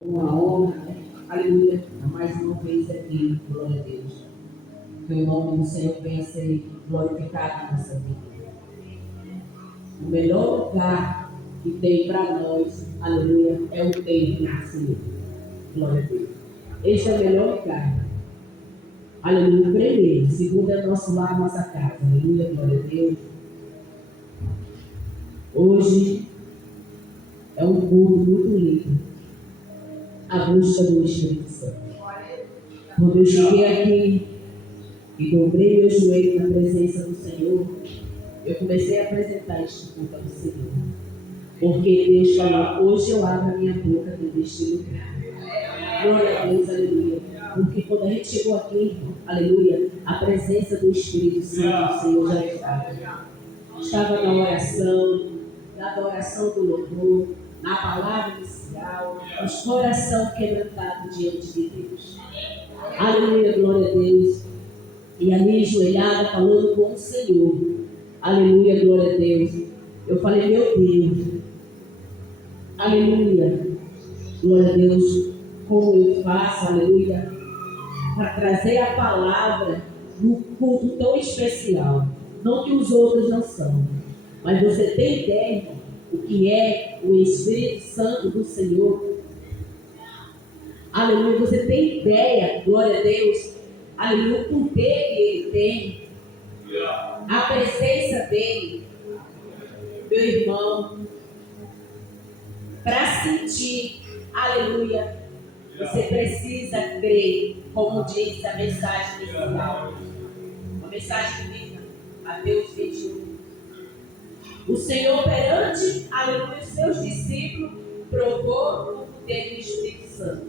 Uma honra, né? Aleluia, mais uma vez aqui, glória a Deus. Que o nome do Senhor venha a ser glorificado na nossa vida. O melhor lugar que tem para nós, aleluia, é o templo do Senhor. Glória a Deus. Este é o melhor lugar. Aleluia. Primeiro, segundo é nosso lar, nossa casa. Aleluia, glória a Deus. Hoje é um culto muito lindo. A busca do Espírito Santo. Quando eu cheguei aqui e dobrei meu joelho na presença do Senhor, eu comecei a apresentar este culto ao Senhor. Porque Deus falou, hoje eu abro a minha boca deste lugar. Glória a Deus, aleluia. Porque quando a gente chegou aqui, aleluia, a presença do Espírito Santo do Senhor já estava. Estava na oração, na adoração do louvor, na palavra inicial, os coração quebrantado diante de Deus. Aleluia, glória a Deus. E ali ajoelhada, falando com o Senhor. Aleluia, glória a Deus. Eu falei, meu Deus. Aleluia. Glória a Deus. Como eu faço, aleluia, para trazer a palavra num culto tão especial. Não que os outros não são. Mas você tem ideia o que é o Espírito Santo do Senhor? Aleluia. Você tem ideia, glória a Deus, aleluia, o poder que ele tem, a presença dele, meu irmão, para sentir, aleluia, você precisa crer, como diz a mensagem inicial, uma mensagem linda, Mateus 21. O Senhor perante, aleluia, os seus discípulos, provou o poder do Espírito Santo.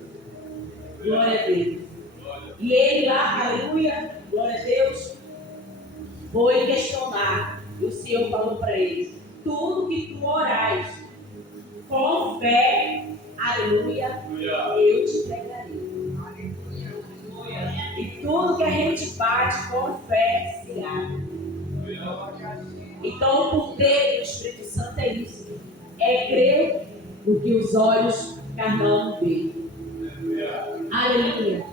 Glória a Deus. E ele lá, aleluia, glória a Deus, foi questionar. E o Senhor falou para ele: tudo que tu orais com fé, aleluia, eu te entregarei. E tudo que a gente bate com fé se abre. Então o poder do Espírito Santo é isso. É crer no que os olhos carnal não veem. Aleluia.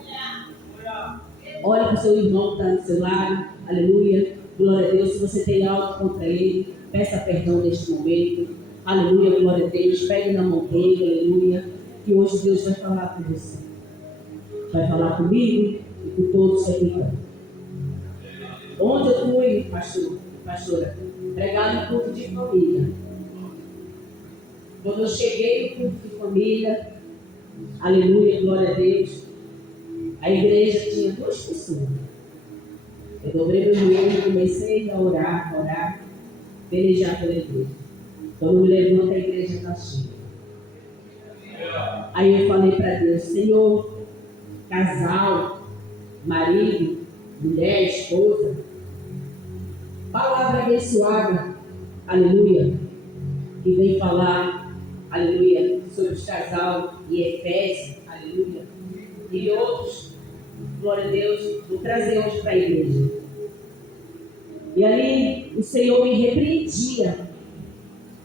Olha para o seu irmão que está do seu lado. Aleluia. Glória a Deus. Se você tem algo contra ele, peça perdão neste momento. Aleluia. Glória a Deus. Pegue na mão dele. Aleluia. Que hoje Deus vai falar com você. Vai falar comigo e com todos aqui. Onde eu fui, pastora, pregar no culto de família. Quando eu cheguei no culto de família, aleluia, glória a Deus, a igreja tinha 2 pessoas. Eu dobrei meu joelho e comecei a orar, pelejar pela igreja. Quando me levanto, a igreja está cheia. Aí eu falei para Deus: Senhor, casal, marido, mulher, esposa, palavra abençoada, aleluia, que vem falar, aleluia, sobre os casal e Efésios, aleluia, e outros, glória a Deus, vou trazer hoje para a igreja. E ali o Senhor me repreendia.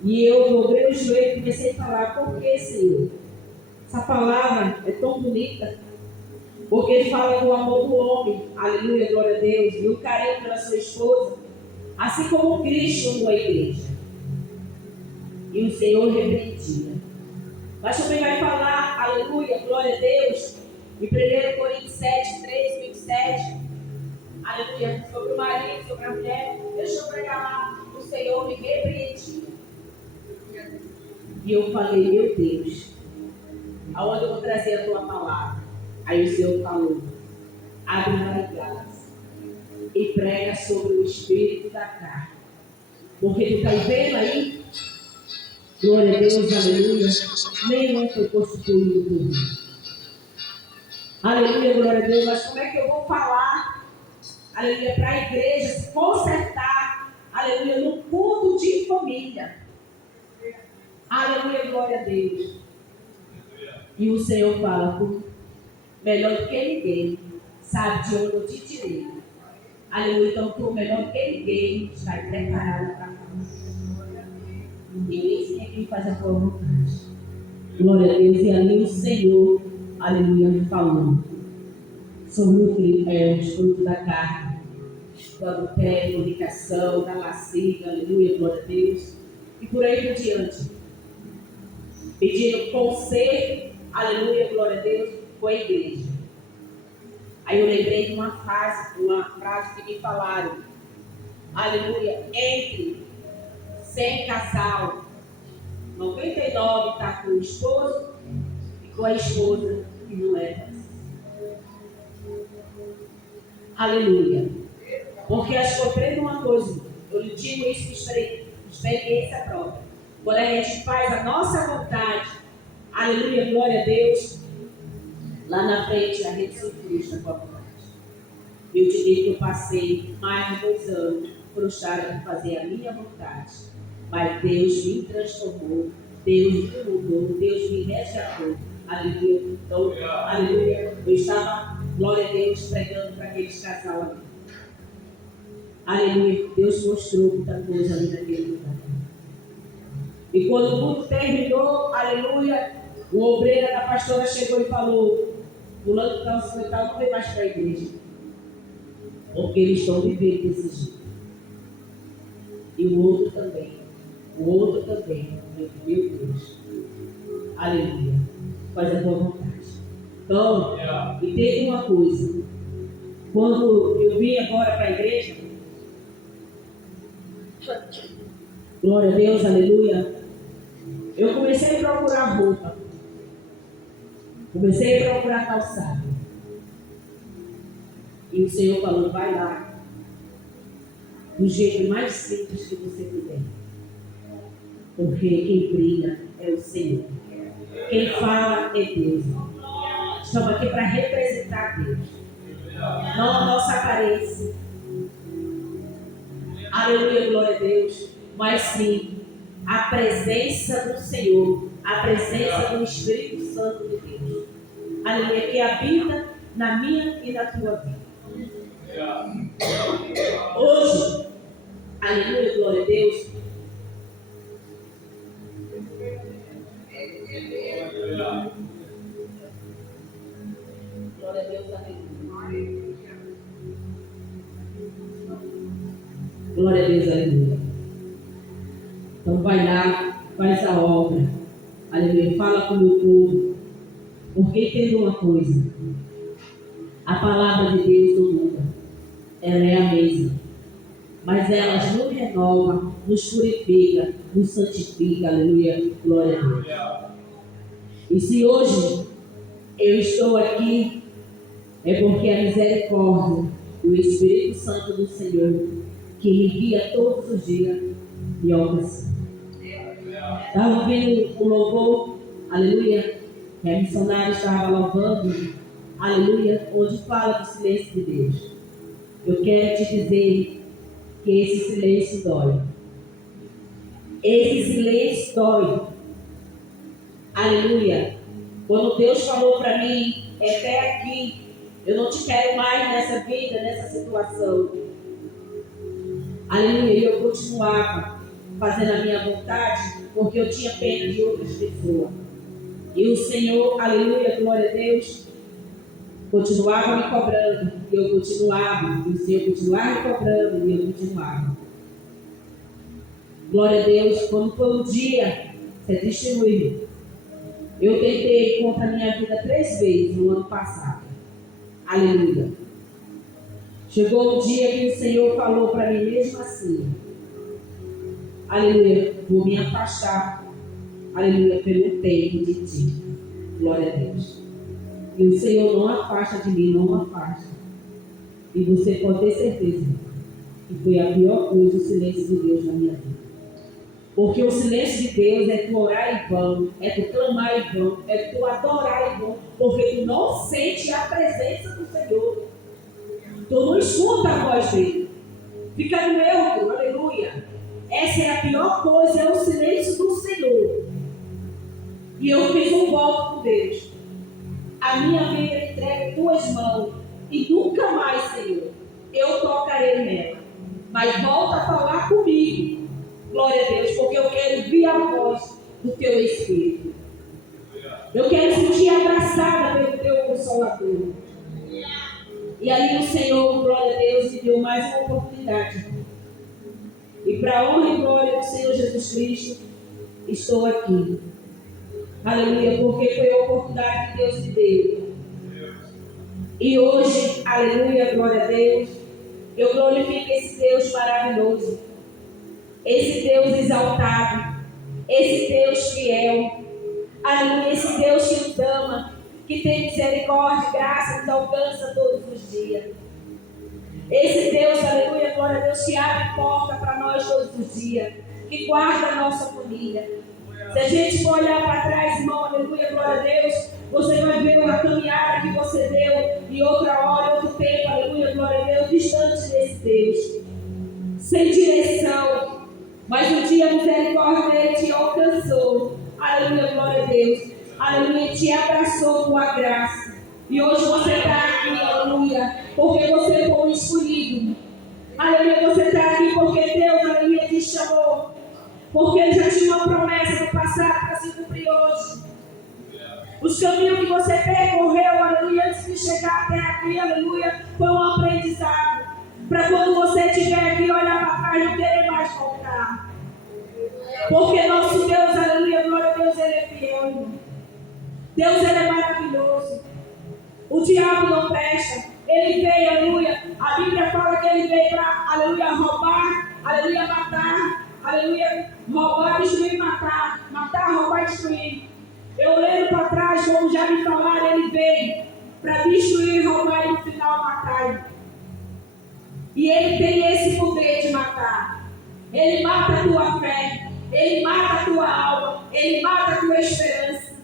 E eu dobrei o joelho e comecei a falar: por que, Senhor? Essa palavra é tão bonita. Porque ele fala do amor do homem, aleluia, glória a Deus, e o carinho pela sua esposa, assim como Cristo amou a igreja. E o Senhor repreendia. Mas também vai falar, aleluia, glória a Deus, em 1 Coríntios 7, 3, 27, aleluia, sobre o marido, sobre a mulher. Deixa eu pregar lá, o Senhor me repreendia. E eu falei: meu Deus, aonde eu vou trazer a tua palavra? Aí o Senhor falou: abre barrigadas e prega sobre o espírito da carne. Porque tu está vendo aí? Glória a Deus, aleluia. Nenhum foi constituído por mim. Aleluia, glória a Deus. Mas como é que eu vou falar, aleluia, para a igreja se consertar, aleluia, no culto de família? Aleluia, glória a Deus. E o Senhor fala: melhor do que ninguém sabe de onde eu te tirei. Aleluia, então tu melhor do que ninguém está preparado para falar. Ninguém tem que fazer a tua vontade. Glória a Deus. E ali o Senhor, aleluia, falou sobre os frutos da carne, do adultério, fornicação, da lascívia, aleluia, glória a Deus. E por aí por diante. Pedindo conselho, aleluia, glória a Deus, com a igreja. Aí eu lembrei de uma frase que me falaram, aleluia, entre 100 casal, 99 está com o esposo e com a esposa que não é. Aleluia. Porque acho que eu aprendo uma coisa, eu lhe digo isso por experiência própria. Quando a gente faz a nossa vontade, aleluia, glória a Deus, lá na frente a gente se frustra com a vontade. Eu te digo que eu passei mais de 2 anos frustrada por fazer a minha vontade. Mas Deus me transformou, Deus me mudou, Deus me resgatou. Aleluia. Então, aleluia. Eu estava, glória a Deus, pregando para aqueles casal ali. Aleluia. Deus mostrou muita coisa ali naquele lugar. E quando tudo terminou, aleluia, o obreiro da pastora chegou e falou: fulano que está no hospital não vem mais para a igreja. Porque eles estão vivendo desse jeito. E o outro também. O outro também. Meu Deus. Aleluia. Faz a tua vontade. Então, e tem uma coisa. Quando eu vim agora para a igreja, glória a Deus, aleluia, eu comecei a procurar roupa. Comecei a procurar calçado. E o Senhor falou: vai lá, do jeito mais simples que você puder. Porque quem brilha é o Senhor. Quem fala é Deus. Estamos aqui para representar Deus. Não a nossa aparência. Aleluia, glória a Deus. Mas sim, a presença do Senhor. A presença do Espírito Santo de Deus. Aleluia, que habita na minha e na tua vida. Hoje, aleluia, glória a Deus. Glória a Deus, aleluia. Glória a Deus, aleluia. Então vai lá, faz a obra. Aleluia, fala com o meu povo. Porque entenda uma coisa. A palavra de Deus não muda. Ela é a mesma. Mas ela nos renova, nos purifica, nos santifica. Aleluia, glória a Deus. E se hoje eu estou aqui, é porque a misericórdia do Espírito Santo do Senhor, que me guia todos os dias, me alcança. Estava ouvindo o louvor, aleluia, que a missionária estava louvando, aleluia, onde fala do silêncio de Deus. Eu quero te dizer que esse silêncio dói. Esse silêncio dói. Aleluia. Quando Deus falou para mim, até aqui, eu não te quero mais nessa vida, nessa situação. Aleluia. E eu continuava fazendo a minha vontade, porque eu tinha pena de outras pessoas. E o Senhor, aleluia, glória a Deus, continuava me cobrando. E eu continuava. E o Senhor continuava me cobrando. E eu continuava. Glória a Deus. Quando foi um dia, você testemunha. Eu tentei contra a minha vida 3 vezes no ano passado. Aleluia. Chegou um dia que o Senhor falou para mim mesmo assim. Aleluia. Vou me afastar. Aleluia. Pelo tempo de ti. Glória a Deus. E o Senhor não afasta de mim, não afasta. E você pode ter certeza que foi a pior coisa, o silêncio de Deus na minha vida. Porque o silêncio de Deus é tu orar em vão, é tu clamar em vão, é tu adorar em vão, porque tu não sente a presença do Senhor. Tu não escuta a voz dele. Fica neutro, aleluia. Essa é a pior coisa, é o silêncio do Senhor. E eu fiz um voto com Deus. A minha vida entrega em tuas mãos. E nunca mais, Senhor, eu tocarei nela. Mas volta a falar comigo. Glória a Deus, porque eu quero ouvir a voz do teu Espírito. Eu quero sentir abraçada pelo teu Consolador. E ali o Senhor, glória a Deus, me deu mais uma oportunidade. E para a honra e glória do Senhor Jesus Cristo, estou aqui. Aleluia, porque foi a oportunidade que Deus me deu. E hoje, aleluia, glória a Deus, eu glorifico esse Deus maravilhoso, esse Deus exaltado, esse Deus fiel, aleluia, esse Deus que nos ama, que tem misericórdia e graça, nos alcança todos os dias. Esse Deus, aleluia, glória a Deus, que abre porta para nós todos os dias, que guarda a nossa família. Se a gente for olhar para trás, irmão, aleluia, glória a Deus, você vai ver a caminhada que você deu em outra hora, outro tempo, aleluia, glória a Deus, distante desse Deus, sem direção, mas um dia a misericórdia dele te alcançou, aleluia, glória a Deus, aleluia, te abraçou com a graça, e hoje você está aqui, aleluia, porque você foi um escolhido, aleluia, você está aqui porque Deus, aleluia, te chamou. Porque ele já tinha uma promessa no passado para se cumprir hoje. Os caminhos que você percorreu, aleluia, antes de chegar até aqui, aleluia, foi um aprendizado. Para quando você estiver aqui, olhar para trás e não querer mais voltar. Porque nosso Deus, aleluia, glória a Deus, ele é fiel. Deus, ele é maravilhoso. O diabo não presta. Ele veio, aleluia. A Bíblia fala que ele veio para, aleluia, roubar, aleluia, matar. Aleluia, roubar, destruir, matar, roubar e destruir. Eu lembro para trás, como já me falaram, ele veio para destruir, roubar e no final matar. E ele tem esse poder de matar. Ele mata a tua fé, ele mata a tua alma, ele mata a tua esperança.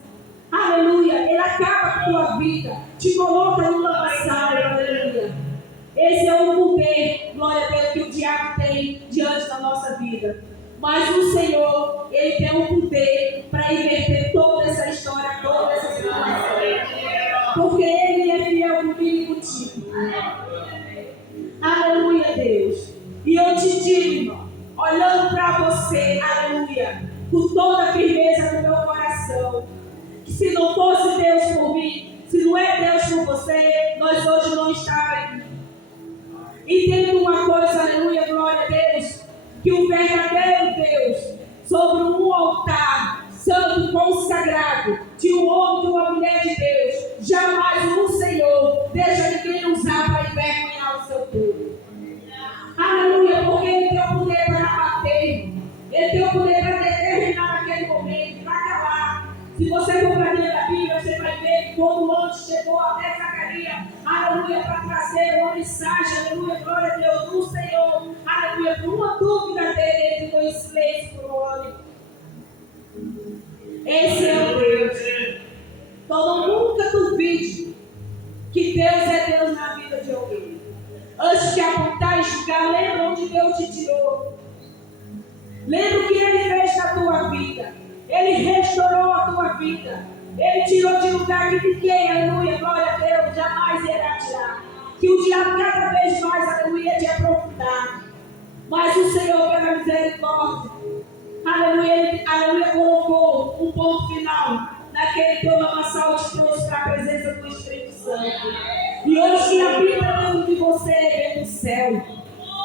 Aleluia, ele acaba com a tua vida, te coloca no lamaçal, aleluia. Esse é o poder, glória a Deus, que o diabo tem diante da nossa vida. Mas o Senhor, ele tem o poder para inverter toda essa história, toda essa situação. Porque ele é fiel comigo e contigo. Aleluia, Deus. E eu te digo, irmão, olhando para você, aleluia, com toda a firmeza do meu coração, que se não fosse Deus por mim, se não é Deus por você, nós hoje não estaríamos. E tem uma coisa, aleluia, glória a Deus, que o verdadeiro Deus, sobre um altar santo, consagrado, de um homem, de uma mulher de Deus, jamais o Senhor deixa ninguém usar para envergonhar o seu povo. Aleluia, porque ele tem o poder para abater, ele tem o poder para determinar aquele momento, para calar. Se você for para dentro da Bíblia, você vai ver que quando o anjo chegou até Zacarias, aleluia, para trazer uma mensagem, aleluia, glória a Deus, do Senhor, aleluia, por uma dúvida dele, ele ficou em silêncio por um homem. Esse é o Deus. Então nunca duvide que Deus é Deus na vida de alguém. Antes de apontar e julgar, lembra onde Deus te tirou. Lembra o que Ele fez na tua vida. Ele restaurou a tua vida. Ele tirou de lugar que ninguém, aleluia, glória a Deus, jamais irá tirar. Que o diabo cada vez mais, aleluia, te aprofundar. Mas o Senhor, pela misericórdia, aleluia, aleluia, colocou um ponto final naquele teu lamaçal te trouxe para a presença do Espírito Santo. E hoje que habita dentro de você vem do céu.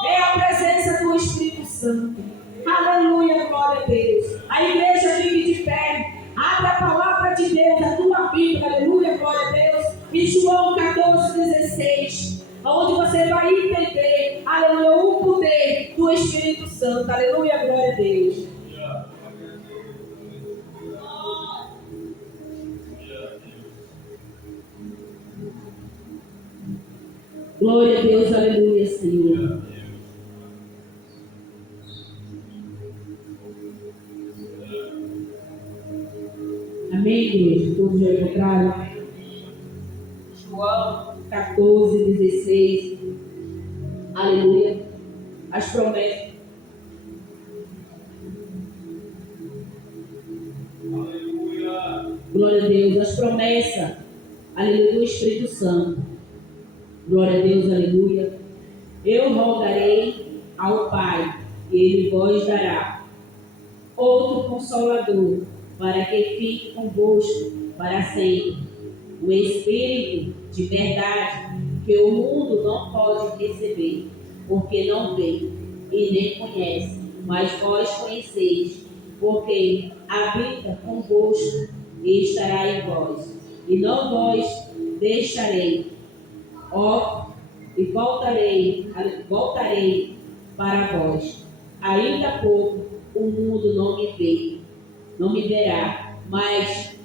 É a presença do Espírito Santo. Aleluia, glória a Deus. A igreja vive de pé. Abre a palavra de Deus, a tua Bíblia, aleluia, glória a Deus. Em João 14:16, onde você vai entender, aleluia, o poder do Espírito Santo. Aleluia, glória a Deus. Glória a Deus, aleluia, Senhor. Amém, igreja? Todos já encontraram? João 14:16. Aleluia. As promessas. Aleluia. Glória a Deus. As promessas. Aleluia. Do Espírito Santo. Glória a Deus, aleluia. Eu rogarei ao Pai, e Ele vos dará outro Consolador, para que fique convosco para sempre. O Espírito de verdade, que o mundo não pode receber, porque não vê e nem conhece, mas vós conheceis, porque habita convosco e estará em vós. E não vos deixarei, ó, e voltarei para vós. Ainda pouco o mundo não me vê, não me verá, mas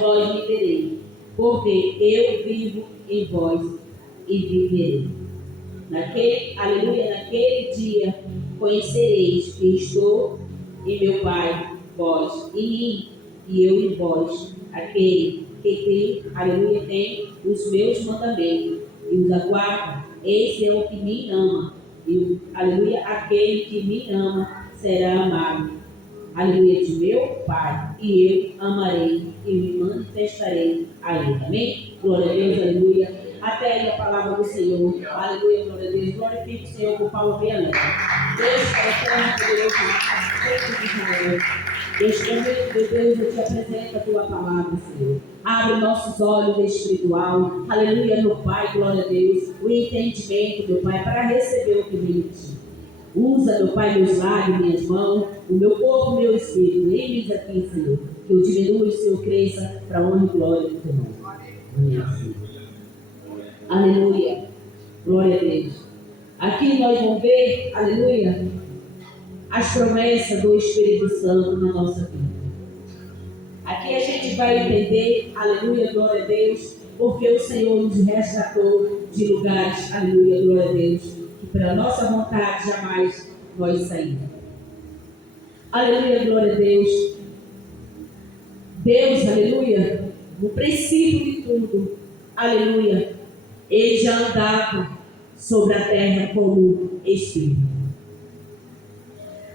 vós me vereis, porque eu vivo em vós e viverei. Naquele dia conhecereis que estou em meu Pai, vós em mim, e eu em vós. Aquele que tem, aleluia, tem os meus mandamentos e os aguarda, esse é o que me ama. E, aleluia, aquele que me ama será amado, aleluia, de meu Pai, e eu amarei e me manifestarei a ele. Amém? Glória a Deus, aleluia. Até aí a palavra do Senhor. Aleluia, glória a Deus. Glorifique o Senhor por Paulo bem alegre. Deus, Pai, poderoso, Deus de Israel. Deus, meu Deus, eu te apresento a tua palavra, Senhor. Abre nossos olhos espiritual. Aleluia, meu Pai, glória a Deus. O entendimento, meu Pai, para receber o que vem de ti. Usa, meu Pai, meus lábios, minhas mãos, o meu corpo, meu espírito. Eis aqui, Senhor, que eu diminua e o Senhor cresça para a honra e glória do teu nome. Amém. Aleluia. Glória a Deus. Aqui nós vamos ver, aleluia, as promessas do Espírito Santo na nossa vida. Aqui a gente vai entender, aleluia, glória a Deus, porque o Senhor nos resgatou de lugares, aleluia, glória a Deus, que pela nossa vontade jamais nós saímos. Aleluia, glória a Deus. Deus, aleluia, no princípio de tudo, aleluia, Ele já andava sobre a terra como Espírito.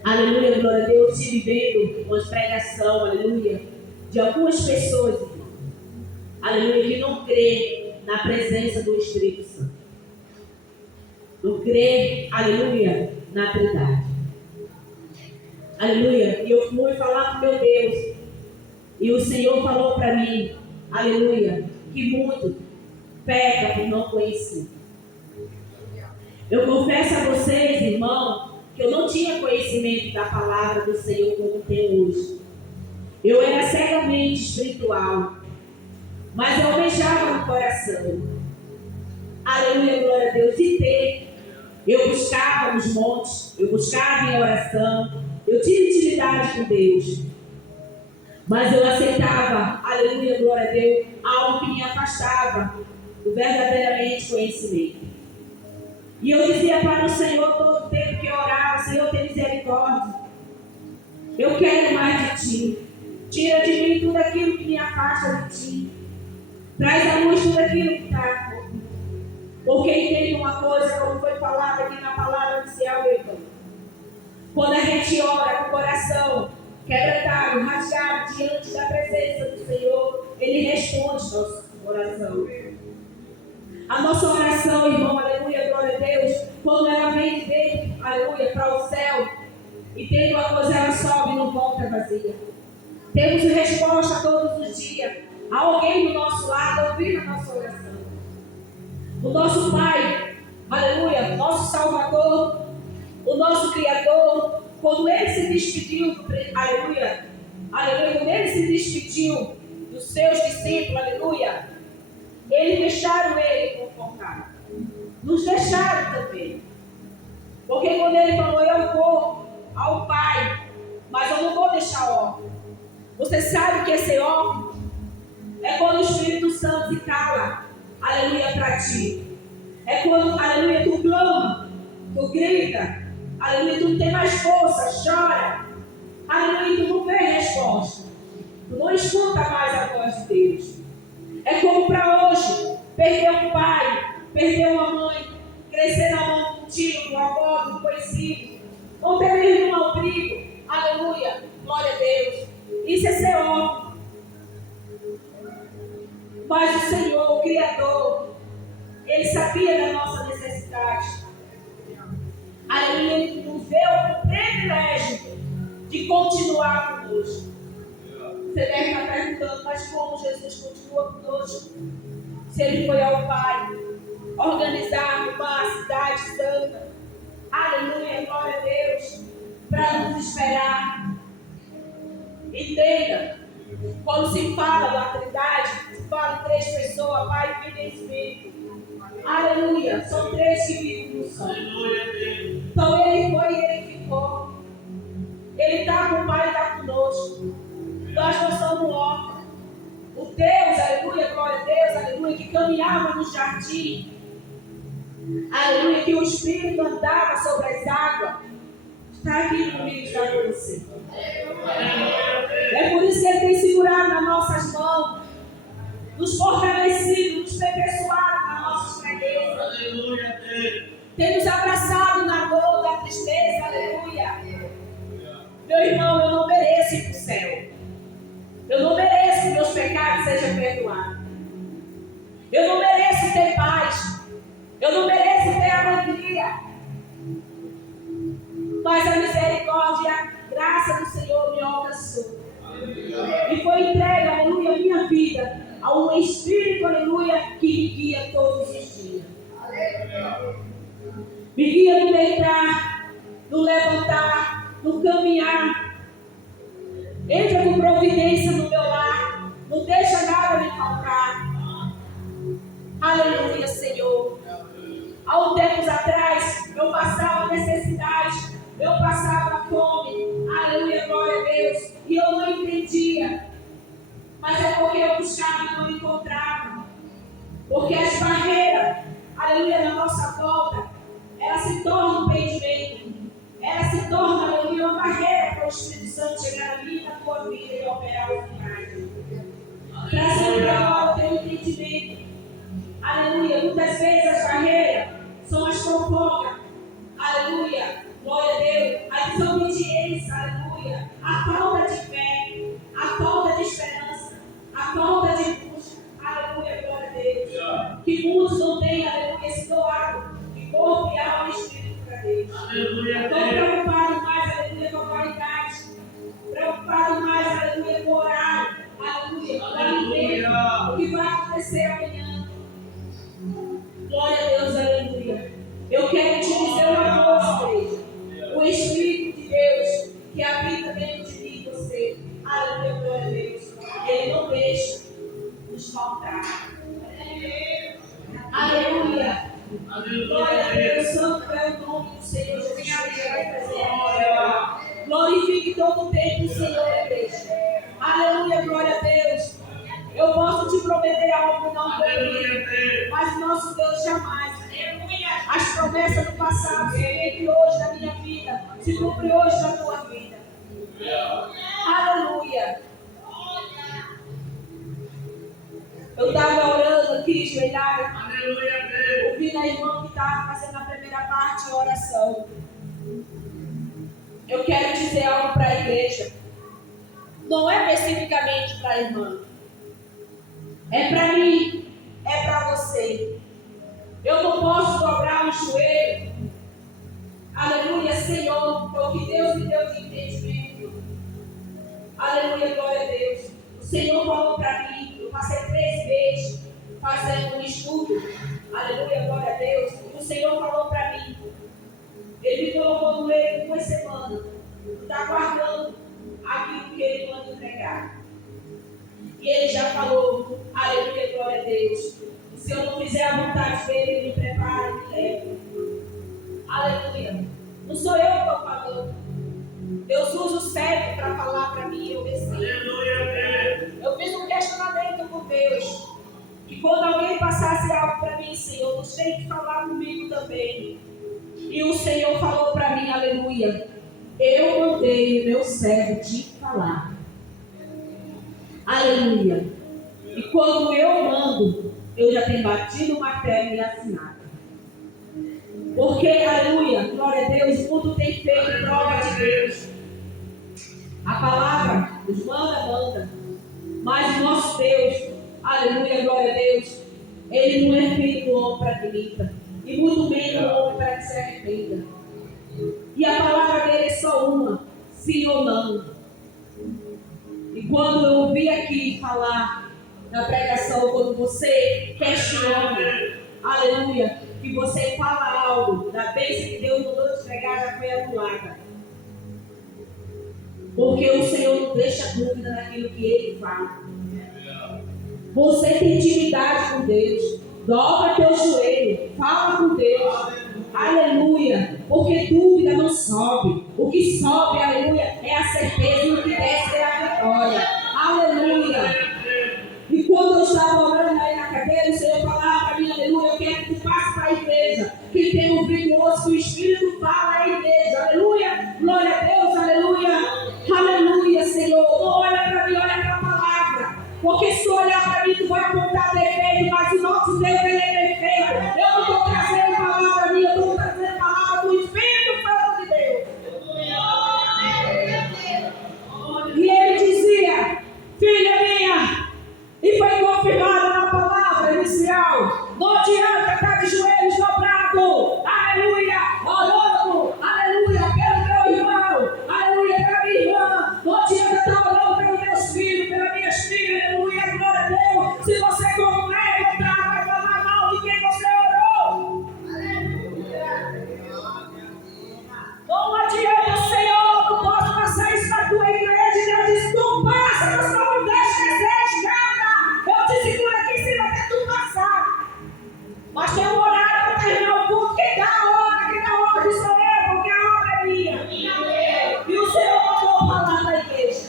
Aleluia, glória a Deus. Estive vendo uma pregação, aleluia, de algumas pessoas, aleluia, que não crê na presença do Espírito Santo. Não crê, aleluia, na Trindade. Aleluia. E eu fui falar com meu Deus. E o Senhor falou para mim, aleluia, que muito peca por não conhecer. Eu confesso a vocês, irmão, que eu não tinha conhecimento da palavra do Senhor como tenho hoje. Eu era cegamente espiritual, mas eu almejava no coração. Aleluia, glória a Deus, de ter. Eu buscava nos montes, eu buscava em oração, eu tinha intimidade com Deus. Mas eu aceitava, aleluia, glória a Deus, algo que me afastava do verdadeiramente conhecimento. E eu dizia para o Senhor todo o tempo que eu orava: Senhor, tem misericórdia. Eu quero mais de Ti. Tira de mim tudo aquilo que me afasta de Ti. Traz à luz tudo aquilo que está. Porque entende uma coisa, como foi falado aqui na palavra inicial, meu irmão. Quando a gente ora com o coração quebrantado, rasgado diante da presença do Senhor, Ele responde nossa oração. A nossa oração, irmão, aleluia, glória a Deus, quando ela vem de dentro, aleluia, para o céu, e tem uma coisa, ela sobe e não volta vazia. Temos resposta todos os dias. Há alguém do nosso lado ouvindo a nossa oração. O nosso Pai, aleluia, nosso Salvador, o nosso Criador, quando Ele se despediu, aleluia, aleluia, quando Ele se despediu dos seus discípulos, aleluia, Eles deixaram Ele confortável. Nos deixaram também. Porque quando Ele falou: eu vou ao Pai, mas eu não vou deixar órfão. Você sabe que esse órfão é quando o Espírito Santo se cala, aleluia, para ti. É quando, aleluia, tu clama, tu grita, aleluia, tu não tem mais força, chora, aleluia, tu não vê resposta, tu não escuta mais a voz de Deus. É como para hoje, perder um pai, perder uma mãe, crescer na mão do tio, do avó, do conhecido, ou ter mesmo um abrigo, aleluia, glória a Deus. Isso é ser órfão. Mas o Senhor, o Criador, Ele sabia da nossa necessidade. Aleluia, Ele nos deu o privilégio de continuar conosco. Você deve estar perguntando, mas como Jesus continua conosco? Se ele foi ao Pai organizar uma cidade santa, aleluia, glória a Deus, para nos esperar. Entenda, quando se fala da Trindade, se fala em 3 pessoas, Pai, Filho e Espírito. Aleluia, são 3 que vivem no Santo. Então ele foi e ele ficou. Ele está com o Pai e está conosco. Nós não somos órfãos. O Deus, aleluia, glória a Deus, aleluia, que caminhava no jardim, aleluia, que o Espírito andava sobre as águas, está aqui comigo, está com você. É por isso que Ele tem segurado nas nossas mãos, nos fortalecido, nos abençoado nas nossas fraquezas, tem nos abraçado na dor, na tristeza, aleluia. Meu irmão, eu não mereço ir para o céu. Eu não mereço que meus pecados sejam perdoados. Eu não mereço ter paz. Eu não mereço ter alegria. Mas a misericórdia e a graça do Senhor me alcançou. E foi entregue, aleluia, a minha vida a um Espírito, aleluia, que me guia todos os dias. Me guia no deitar, no levantar, no caminhar. Entra com providência no meu lar. Não deixa nada me faltar. Aleluia, Senhor. Há um tempos atrás, eu passava necessidade. Eu passava fome. Aleluia, glória a Deus. E eu não entendia. Mas é porque eu buscava e não encontrava. Porque as barreiras, aleluia, na nossa volta, ela se torna um impedimento. Ela se torna, aleluia, uma barreira para o Espírito Santo chegar na minha, na tua vida e operar os milagres. Trazendo agora o teu entendimento. Aleluia. Muitas vezes as barreiras são as fofocas. Aleluia. Glória a Deus. A desobediência. Aleluia. A falta de fé. A falta de esperança. A falta de busca. Aleluia. Glória a Deus. Que muitos não têm, aleluia, esse doado de corpo e alma e espírito para Deus. Aleluia. Estão preocupados mais, aleluia, com a qualidade. Preocupados mais, aleluia, com o horário. Aleluia. Aleluia. O que vai acontecer amanhã. Glória a Deus, aleluia. Eu quero te dizer uma coisa, igreja. O Espírito de Deus que habita dentro de mim e você. Aleluia, glória a Deus. Ele não deixa nos faltar. Aleluia. Glória a Deus. Santo é o nome do Senhor Jesus. Glorifique todo o tempo o Senhor, igreja. Aleluia, glória a Deus. Eu posso te prometer algo não poder, mas nosso Deus jamais. As promessas do passado se cumprem hoje na minha vida, se cumprem hoje na tua vida. Aleluia. Eu estava orando aqui, joelhado, ouvindo a irmã que estava fazendo a primeira parte da oração. Eu quero dizer algo para a igreja. Não é especificamente para a irmã. É para mim, é para você. Eu não posso dobrar o joelho. Aleluia, Senhor, porque Deus me deu de entendimento. Aleluia, glória a Deus. O Senhor falou para mim, eu passei 3 vezes fazendo um estudo. Aleluia, glória a Deus. E o Senhor falou para mim. Ele me colocou no meio de 2 semanas. Está guardando aquilo que Ele manda entregar. E Ele já falou, aleluia, glória a Deus. E se eu não fizer a vontade dEle, Ele me prepara e me leva. Aleluia. Não sou eu que estou falando. Deus usa o cérebro para falar para mim e eu recebo. Aleluia. Eu fiz um questionamento com Deus. Que quando alguém passasse algo para mim, Senhor, você tem que falar comigo também. E o Senhor falou para mim, aleluia. Eu mandei o meu servo te falar. Aleluia. E quando eu mando, eu já tenho batido o martelo e assinado. Porque, aleluia, glória a Deus, o mundo tem feito prova de Deus. A palavra nos manda. Mas o nosso Deus, aleluia, glória a Deus, Ele não é filho do homem para que minta. E muito menos do homem para que se arrependa. E a palavra dele é só uma, sim ou não. E quando eu ouvi aqui falar na pregação, quando você questiona, aleluia, que você fala algo da bênção que Deus mandou te entregar, já foi anulada. Porque o Senhor não deixa dúvida naquilo que Ele fala. Você tem intimidade com Deus. Dobra teu joelho. Fala com Deus. Aleluia. Porque dúvida não sobe. O que sobe, aleluia, é a certeza. E o que desce é a vitória. Aleluia. E quando eu estava orando aí na cadeira, o Senhor falava para mim, aleluia, eu quero que tu passe para a igreja. Que tem ouvido hoje que o Espírito fala à igreja. Aleluia. Glória a Deus. Aleluia. Aleluia, Senhor. Olha para mim, olha para a palavra. Porque se tu olhar para mim, tu vai apontar defeito, mas o nosso Deus, Ele é perfeito. Eu não estou trazendo palavra minha, eu estou trazendo palavra do Espírito Santo de Deus. E Ele dizia, filha minha, e foi confirmado na palavra inicial, não adianta estar de joelhos dobrados, aleluia, orando, aleluia, pelo meu irmão, aleluia, pela minha irmã, não adianta estar orando pelos meus filhos, pelas minhas filhas, aleluia, glória a Deus, se você comprar, vai falar mal de quem você orou. Não adianta, Senhor, não posso passar isso na tua igreja, e Deus diz, tu passa, eu só não deixo nada. Eu te seguro aqui em cima até tu passar. Mas tem um horário para terminar o culto, quem dá a ordem sou eu, porque a obra é minha. E o Senhor mandou falar na igreja.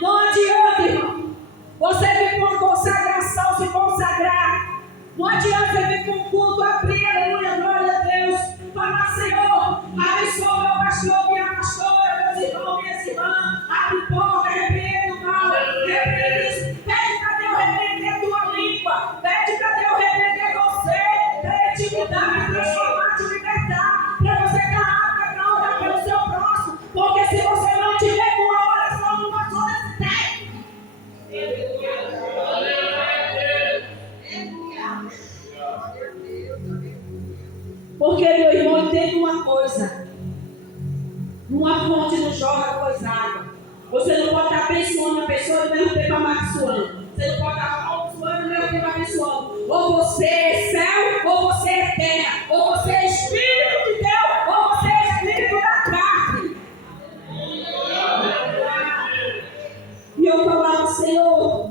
Não adianta, irmão, você vir com a consagração, se consagrar. Não adianta você vir com o culto, abrir, aleluia, glória a Deus. Falar, Senhor, abençoa meu pastor, minha pastora, meus irmãos, minhas irmãs. Abre porta, repreende o mal, repreende isso. Pede para Deus repreender a tua língua. Pede para Deus repreender você. Para intimidade, transformar, te libertar. Para você estar apta para orar pelo seu próximo. Porque se você não tiver com a oração, não passou desse tempo. Porque, meu irmão, entenda uma coisa. Numa fonte não joga coisa água. Você não pode estar abençoando a pessoa e ao mesmo tempo amaldiçoando. Você não pode estar amaldiçoando e ao mesmo tempo abençoando. Ou você é céu, ou você é terra. Ou você é Espírito de Deus, ou você é Espírito da carne. E eu falava, Senhor,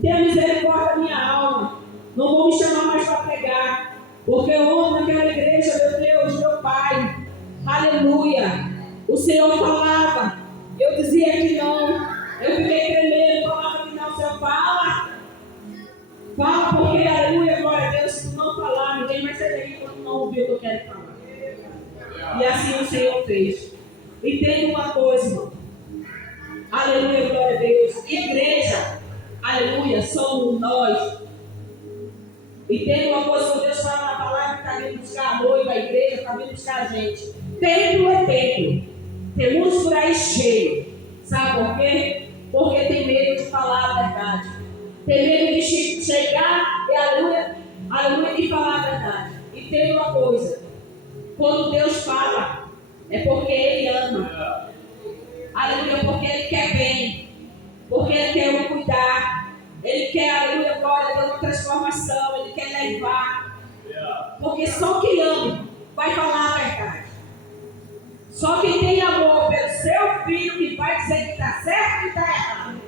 tenha misericórdia da minha alma. Não vou me chamar mais para pregar. Porque ontem naquela igreja, meu Deus, meu Pai, aleluia, o Senhor falava, eu dizia que não, eu fiquei tremendo, falava que não, Senhor, fala, porque, aleluia, glória a Deus, se tu não falar, ninguém vai sair daqui quando não ouvir o que eu quero falar. E assim o Senhor fez. Entenda uma coisa, irmão, aleluia, glória a Deus, igreja, aleluia, somos nós. E tem uma coisa que Deus fala na palavra que está vindo buscar a noiva, a igreja, está vindo buscar a gente. Templo é templo. Temos por aí cheio. Sabe por quê? Porque tem medo de falar a verdade. Tem medo de chegar e aleluia, e falar a verdade. E tem uma coisa. Quando Deus fala, é porque Ele ama. Aleluia, porque Ele quer bem. Porque Ele quer cuidar. Ele quer, aleluia, glória, dar uma transformação. Ele quer levar. Porque só quem ama vai falar a verdade. Só quem tem amor pelo seu filho que vai dizer que está certo e está errado.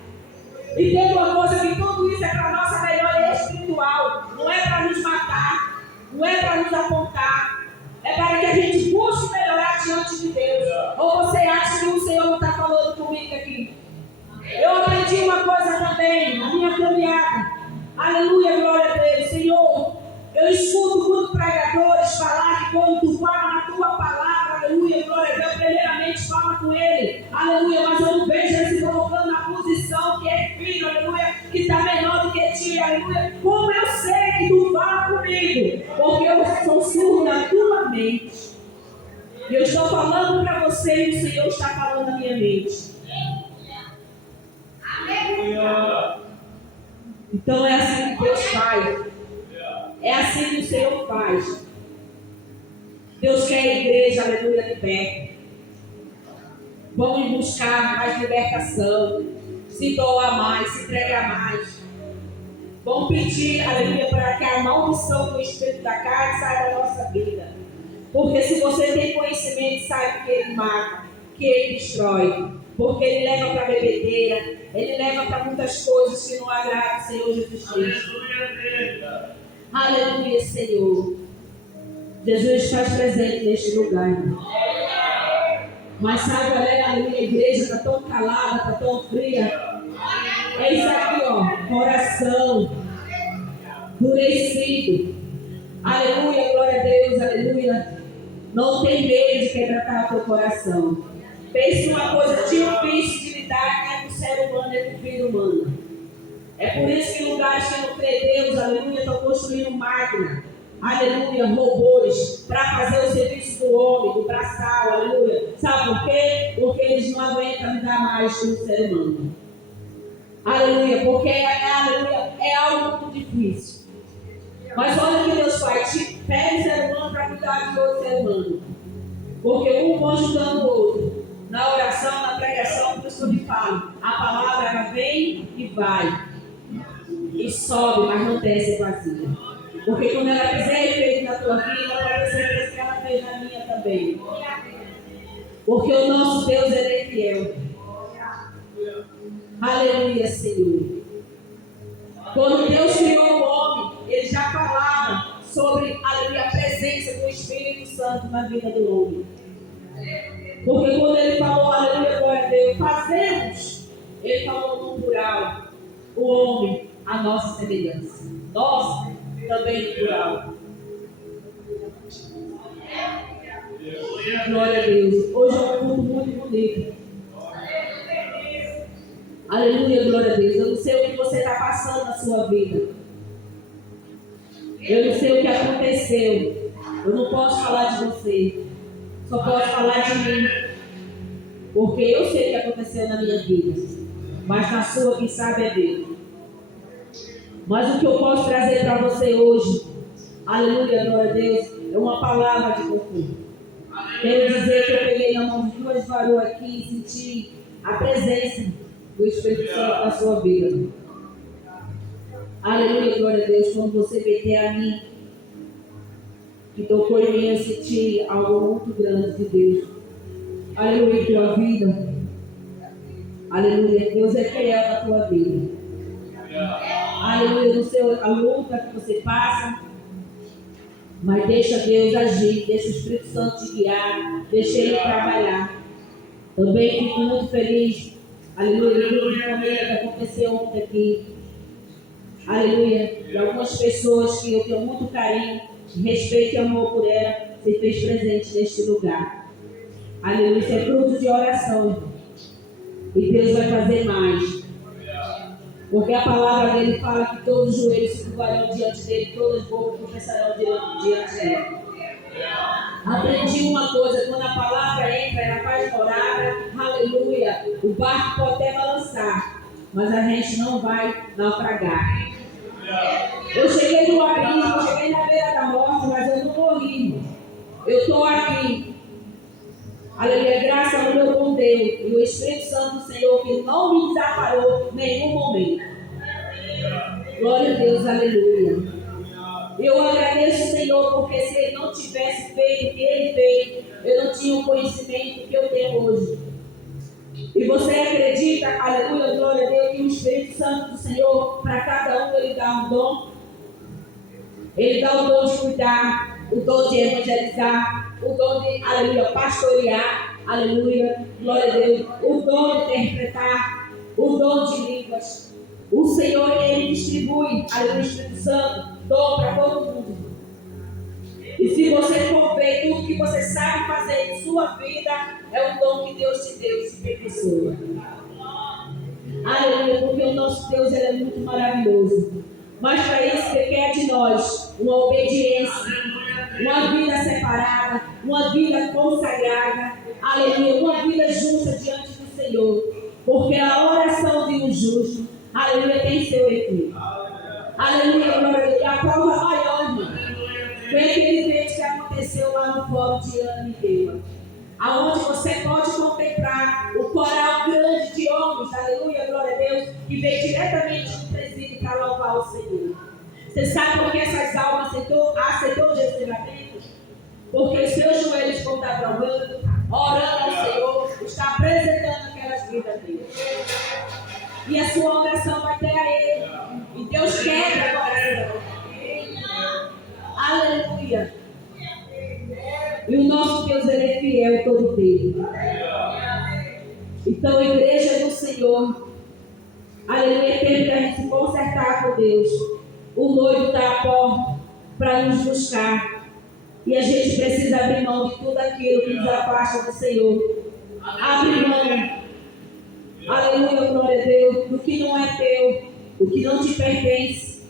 E tem uma coisa que tudo isso é para a nossa melhoria espiritual. Não é para nos matar. Não é para nos apontar. É para que a gente busque melhorar diante de Deus. Ou você acha que o Senhor não está falando comigo aqui? Eu aprendi uma coisa também, na minha caminhada. Aleluia, glória a Deus. Senhor, eu escuto muitos pregadores falar que quando tu fala na tua palavra, aleluia, glória a Deus, primeiramente fala com ele. Aleluia, mas eu não vejo ele se colocando na posição que é filho, aleluia, que está menor do que ti, aleluia. Como eu sei que tu fala comigo? Porque eu sou surdo na tua mente. E eu estou falando para você e o Senhor está falando na minha mente. Então é assim que Deus faz. É assim que o Senhor faz. Deus quer a igreja, aleluia, liberta. Vamos buscar mais libertação. se doar mais, se entregar mais. Vamos pedir, aleluia, para que a maldição do espírito da carne saia da nossa vida. Porque se você tem conhecimento, sabe que ele mata, que ele destrói. Porque ele leva para a bebedeira, ele leva para muitas coisas que não agradam o Senhor Jesus Cristo. Aleluia, Senhor. Jesus está presente neste lugar, irmão. Mas sabe, galera, a igreja está tão calada, está tão fria. É isso aqui, ó, coração endurecido. Aleluia, glória a Deus, aleluia. Não tem medo de quebrantar o teu coração. Pense numa coisa difícil de lidar, é com o ser humano, é com o filho humano. É por isso que lugares que não crê Deus, aleluia, estão construindo máquina, aleluia, robôs, para fazer o serviço do homem, do braçal, aleluia. Sabe por quê? Porque eles não aguentam lidar mais com o ser humano. Aleluia, porque aleluia, é algo muito difícil. Mas olha que Deus faz, pega o ser humano para cuidar de outro ser humano. Porque um vai ajudando o outro. Na oração, na pregação, por isso que eu me falo, a palavra ela vem e vai. E sobe, mas não desce vazia. Porque quando ela fizer efeito na tua vida, pode ter certeza que ela fez na minha também. Porque o nosso Deus é fiel. Aleluia, Senhor. Quando Deus criou o homem, Ele já falava sobre aleluia, a presença do Espírito Santo na vida do homem. Porque quando Ele falou, aleluia, glória a Deus, fazemos, Ele falou no plural, o homem, a nossa semelhança. Nós também no plural. Glória a Deus. Hoje é um culto muito bonito. Aleluia, glória a Deus. Eu não sei o que você está passando na sua vida. Eu não sei o que aconteceu. Eu não posso falar de você. Só posso falar de mim. Porque eu sei o que aconteceu na minha vida. Mas na sua, quem sabe é Deus. Mas o que eu posso trazer para você hoje, aleluia, glória a Deus, é uma palavra de conforto. Quero dizer que eu peguei na mão de duas varoas aqui e senti a presença do Espírito Santo na sua vida. Aleluia, glória a Deus. Quando você veio a mim, que tocou em mim, eu senti algo muito grande de Deus. Aleluia, tua vida. Aleluia, Deus é fiel na tua vida. Aleluia, não sei a luta que você passa, mas deixa Deus agir, deixa o Espírito Santo te guiar, deixa Ele trabalhar. Também fico muito feliz. Aleluia, que aconteceu ontem aqui. Aleluia, e algumas pessoas que eu tenho muito carinho, respeito e amor por ela, se fez presente neste lugar. Aleluia, isso é fruto de oração. E Deus vai fazer mais. Porque a palavra dele fala que todos os joelhos se curvarão diante dele, todas as bocas confessarão diante dele. Aprendi uma coisa, quando a palavra entra, ela faz morada, aleluia, o barco pode até balançar, mas a gente não vai naufragar. Eu cheguei no abismo, eu cheguei na beira da morte, mas eu não morri. Eu estou aqui. Aleluia, graças ao meu bom Deus e o Espírito Santo do Senhor que não me desamparou em nenhum momento. Glória a Deus, aleluia. Eu agradeço, Senhor, porque se Ele não tivesse feito o que Ele fez, eu não tinha o conhecimento que eu tenho hoje. E você acredita, aleluia, glória a Deus, que o Espírito Santo do Senhor, para cada um, Ele dá um dom? Ele dá o dom de cuidar, o dom de evangelizar, o dom de, aleluia, pastorear, aleluia, glória a Deus, o dom de interpretar, o dom de línguas. O Senhor, Ele distribui, aleluia, o Espírito Santo, dom para todo mundo. E se você for ver tudo que você sabe fazer em sua vida, é um dom que Deus te deu, se aperfeiçoa. Aleluia, porque o nosso Deus ele é muito maravilhoso. Mas para isso Ele quer de nós uma obediência, uma vida separada, uma vida consagrada, aleluia, uma vida justa diante do Senhor. Porque a oração de um justo, aleluia, tem seu efeito. Aleluia, glória a Deus. E a prova maior, irmão, foi aquele feito que aconteceu lá no fórum de Ana e Deus, aonde você pode contemplar o coral grande de homens, aleluia, glória a Você sabe por que essas almas aceitou Jesus livramento? Porque os seus joelhos vão estar provando, orando ao Senhor, está apresentando aquelas vidas dele. E a sua oração vai ter a Ele. E Deus quebra a oração. Aleluia. E o nosso Deus, Ele é fiel todo tempo. Então, igreja do Senhor, aleluia, é tempo da gente se consertar com Deus. O noivo está à porta para nos buscar. E a gente precisa abrir mão de tudo aquilo que nos afasta do Senhor. Abre mão. Aleluia, glória a Deus. Do que não é teu, do que não te pertence.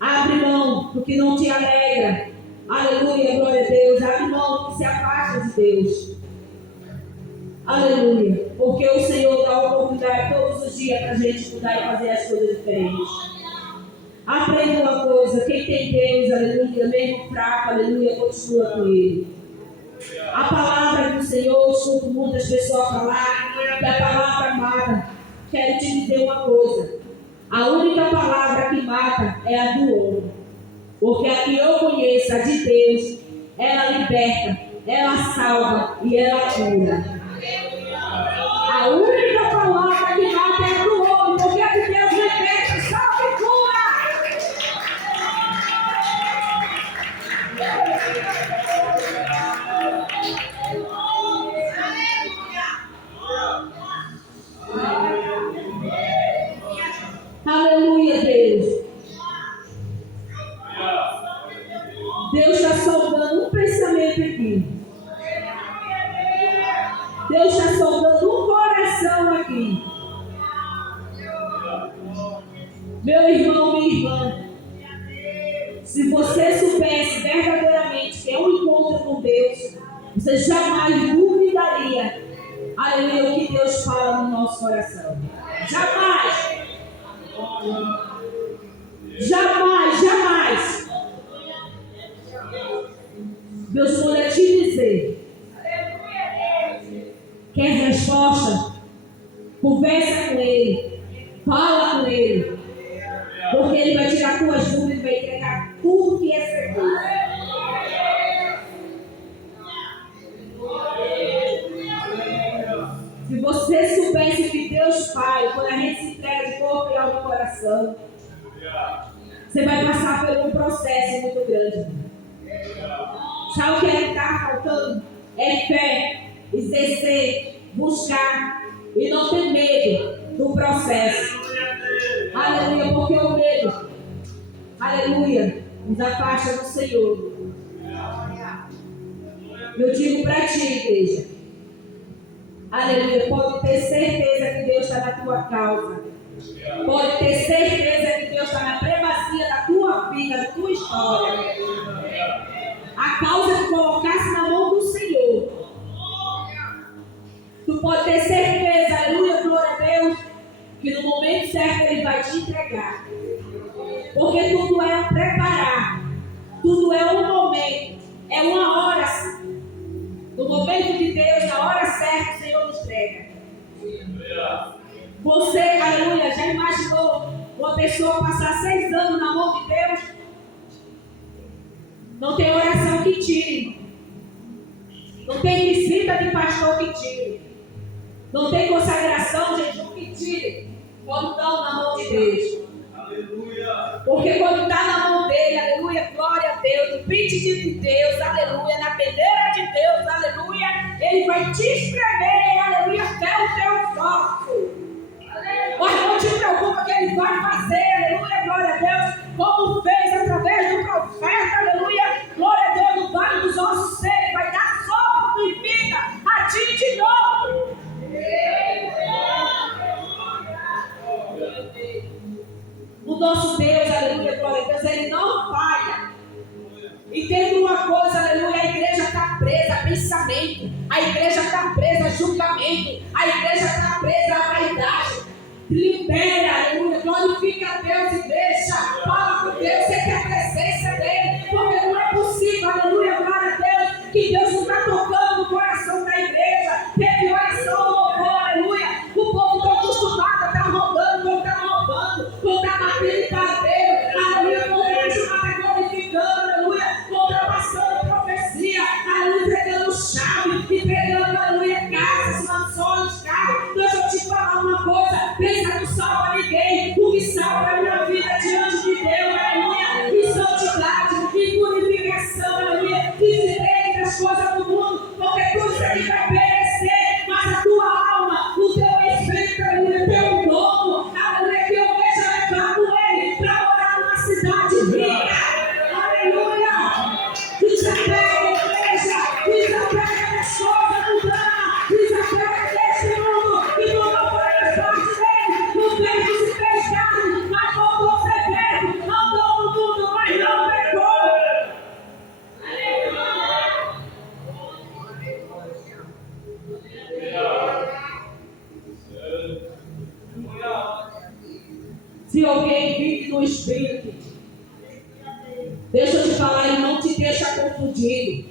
Abre mão do que não te alegra. Aleluia, glória a Deus. Abre mão do que se afasta de Deus. Aleluia. Porque o Senhor dá oportunidade todos os dias para a gente mudar e fazer as coisas diferentes. Aprenda uma coisa, quem tem Deus, aleluia, mesmo fraco, aleluia, continua com Ele. A palavra do Senhor, escuto muitas pessoas falar que a palavra mata. Quero te dizer uma coisa, a única palavra que mata é a do homem. Porque a que eu conheço, a de Deus, ela liberta, ela salva e ela cura. A única palavra que mata é a do homem, porque a de Deus liberta, salva e cura. Aleluia, Deus. Deus está soldando um pensamento aqui. Deus está soldando um coração aqui. Meu irmão, minha irmã, se você soubesse verdadeiramente que é um encontro com Deus, você jamais duvidaria, aleluia, o que Deus fala no nosso coração. Jamais. Jamais, jamais. Deus manda te dizer. Quer resposta? Conversa com Ele. Fala com Ele. Porque Ele vai tirar tuas dúvidas e vai entregar tudo que é seguro. Se você soubesse o que Deus faz quando a gente se entrega de corpo e alma e coração, você vai passar por um processo muito grande. Sabe o que está faltando? É fé, exercer, buscar e não ter medo do processo. Aleluia, porque o medo, aleluia, nos afasta do Senhor. Eu digo para ti, igreja, aleluia, pode ter certeza que Deus está na tua causa. Pode ter certeza que Deus está na primazia da tua vida, da tua história. A causa que colocasse na mão do Senhor. Tu pode ter certeza, aleluia, glória a Deus, que no momento certo Ele vai te entregar. Porque tudo é preparar. Tudo é um momento. É uma hora. No momento de Deus, na hora certa, o Senhor nos entrega. Você, aleluia, já imaginou uma pessoa passar 6 anos na mão de Deus? Não tem oração que tire. Não tem visita de pastor que tire. Não tem consagração, jejum que tire. Quando estão na mão de Deus. Aleluia. Porque quando está na mão dele, aleluia, glória a Deus, no pedido de Deus, aleluia, na peneira de Deus, aleluia, Ele vai te escrever, aleluia, até o teu foco. Mas não te preocupa que Ele vai fazer, aleluia, glória a Deus, como fez através do profeta, aleluia, glória a Deus, no vale dos ossos secos, vai dar sopro de vida a ti de novo. O nosso Deus, aleluia, glória a Deus, Ele não falha. E tem uma coisa, aleluia, a igreja está presa a pensamento, a igreja está presa a julgamento, a igreja está presa à vaidade. Libera, aleluia, glorifica a Deus e deixa, fala com Deus, você quer a presença dEle, porque não é possível, aleluia, glória a Deus, que Deus não está tocando no coração da igreja. Teve oração, louvor, aleluia, o povo está acostumado a estar roubando, não está roubando, não está batendo em padeiro, aleluia, não está morte rica. Aleluia. Desapega, igreja. Desapega das coisas mundanas. Desapega desse mundo que tomou por as partes dele. No peito se fez carne, mas voltou a ser perto. Andou no mundo, mas não pecou. Se alguém vive no Espírito, deixa eu te falar, ele não te deixa confundido.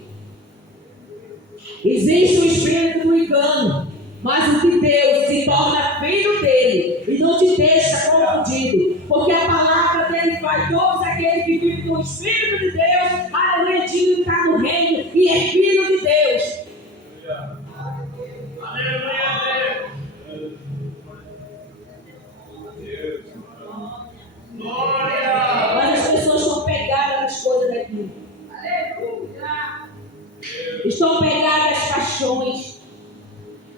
Existe o espírito do engano, mas o de Deus se torna filho dele e não te deixa confundido, porque a palavra dele faz todos aqueles que vivem no Espírito de Deus, aleluia, digno de estar no reino e é filho de Deus. Aleluia. Mas as pessoas estão pegadas nas coisas daqui. Estão pegadas às paixões.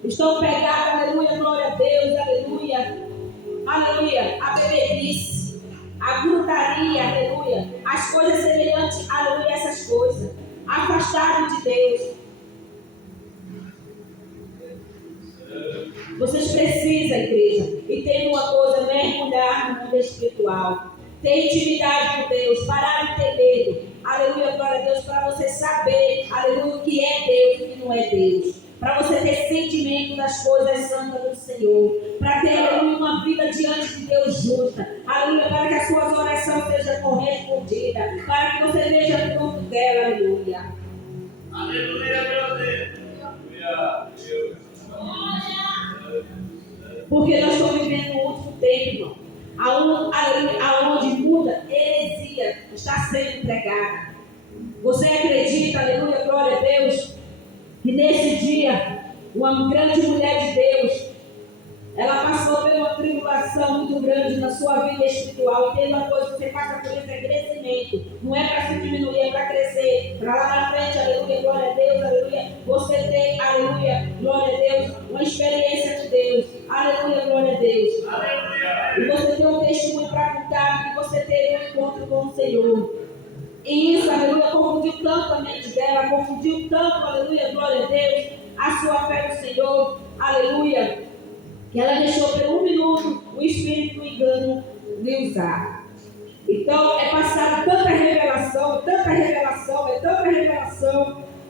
Estão pegadas, aleluia, glória a Deus, aleluia. Aleluia, a bebedice, a gritaria, aleluia. As coisas semelhantes, aleluia, essas coisas. Afastado de Deus. Vocês precisam, igreja, e tem uma coisa, mergulhar no mundo espiritual. Ter intimidade com Deus, parar de ter medo. Aleluia, glória a Deus, para você saber, aleluia, o que é Deus e o que não é Deus. Para você ter sentimento das coisas santas do Senhor. Para ter, aleluia, uma vida diante de Deus justa. Aleluia, para que as suas orações sejam correspondidas. Para que você veja o fruto dela, aleluia. Aleluia, meu Deus. Aleluia. Porque nós estamos vivendo um último tempo, irmão. Aonde muda heresia está sendo pregada. Você acredita, aleluia, glória a Deus, que nesse dia uma grande mulher de Deus, ela passou por uma tribulação muito grande na sua vida espiritual. E tem uma coisa que você passa por isso, é crescimento. Não é para se diminuir, é para crescer. Para lá na frente, aleluia, glória a Deus, aleluia. Você tem, aleluia, glória a Deus, uma experiência de Deus. Aleluia, glória a Deus. Aleluia. E você tem um testemunho para contar que você teve um encontro com o Senhor. E isso, aleluia, confundiu tanto a mente dela, confundiu tanto, aleluia, glória a Deus, a sua fé no Senhor. Aleluia. Que ela deixou por um minuto o espírito do engano lhe usar. Então é passada tanta revelação,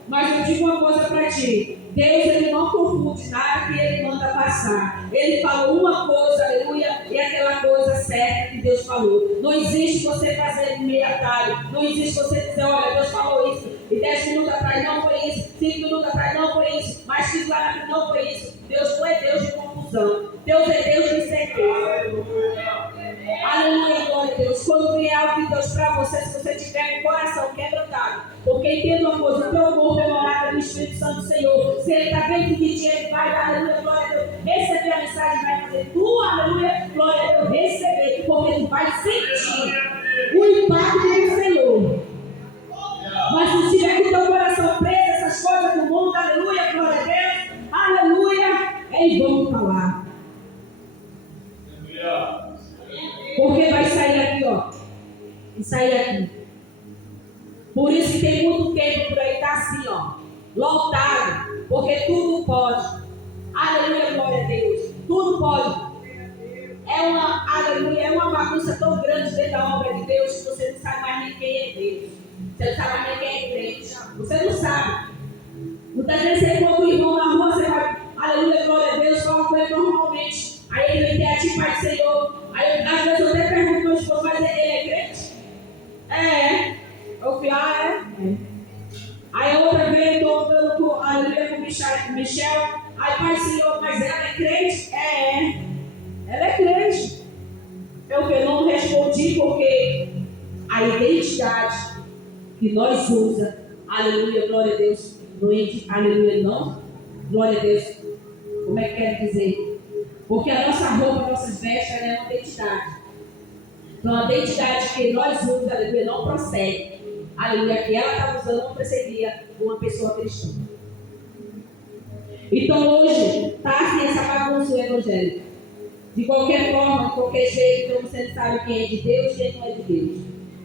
mas eu digo uma coisa para ti: Deus, ele não confunde nada que ele manda passar. Ele falou uma coisa, aleluia, e aquela coisa certa que Deus falou. Não existe você fazer meio atalho, não existe você dizer, olha, Deus falou isso, e 10 minutos atrás não foi isso, 5 minutos atrás não foi isso, mas 5 anos atrás não foi isso. Deus não é Deus de confusão, Deus é Deus de certeza. Aleluia, glória a Deus. Quando vier algo de Deus para você, se você tiver o coração quebrantado, porque entenda uma coisa, o teu corpo é morada do Espírito Santo do Senhor. Se ele está dentro de ti, ele vai, aleluia, glória a Deus, receber a mensagem, vai fazer tu, aleluia, glória a Deus, receber, porque tu vai sentir o impacto do Senhor. Mas se tiver com o teu coração preso, essas coisas do mundo, aleluia, glória a Deus, aleluia, eles vão falar. Porque vai sair aqui, ó. E sair aqui. Por isso que tem muito tempo por aí, tá assim, ó. Lotado. Porque tudo pode. Aleluia, glória a Deus. Tudo pode. Aleluia, é uma bagunça tão grande dentro da obra de Deus que você não sabe mais nem quem é Deus. Você não sabe mais nem quem é crente. Você não sabe. Muitas vezes você encontra o irmão na rua, você vai, aleluia, glória a Deus, fala com ele normalmente. Aí ele vem ter a ti, Pai do Senhor. Aí às vezes eu até pergunto ao esposo, mas ele é crente? Eu falei, é. Aí a outra vez eu estou andando com, aleluia, com o Michel. Aí, Pai do Senhor, mas ela é crente? Ela é crente. Eu não respondi porque a identidade que nós usamos, aleluia, glória a Deus, aleluia, não, glória a Deus, como é que quer dizer? Porque a nossa roupa, nossas vestes, é uma identidade. Então a identidade que nós usamos, aleluia, não procede. Aleluia, que ela está usando não precedia uma pessoa cristã. Então hoje está assim essa bagunça o evangelho. De qualquer forma, de qualquer jeito, então você não sabe quem é de Deus e quem não é de Deus.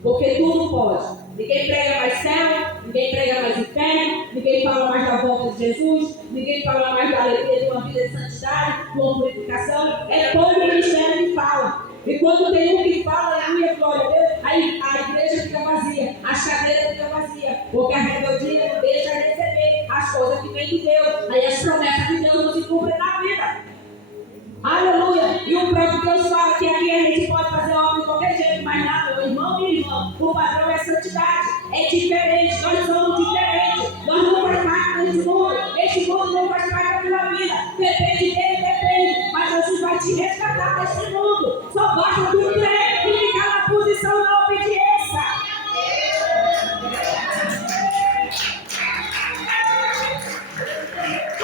Porque tudo pode. Ninguém prega mais céu, ninguém prega mais inferno, ninguém fala mais da volta de Jesus, ninguém fala mais da alegria de uma vida de santidade, de uma purificação. É todo o ministério que fala. E quando tem um que fala, aleluia, glória a Deus, aí a igreja fica vazia, as cadeiras ficam vazias, porque a rebeldia não deixa receber as coisas que vêm de Deus. Aí as promessas de Deus não se cumprem na vida. Aleluia! E o próprio Deus fala que aqui a gente pode fazer obra de qualquer jeito, mas nada, meu irmão, minha irmã, o padrão é santidade, é diferente, nós somos diferentes, nós não faz parte desse mundo, esse mundo não faz parte da tua vida, depende dele, depende, mas Jesus vai te resgatar desse mundo, só basta tu crer e ficar na posição da obediência.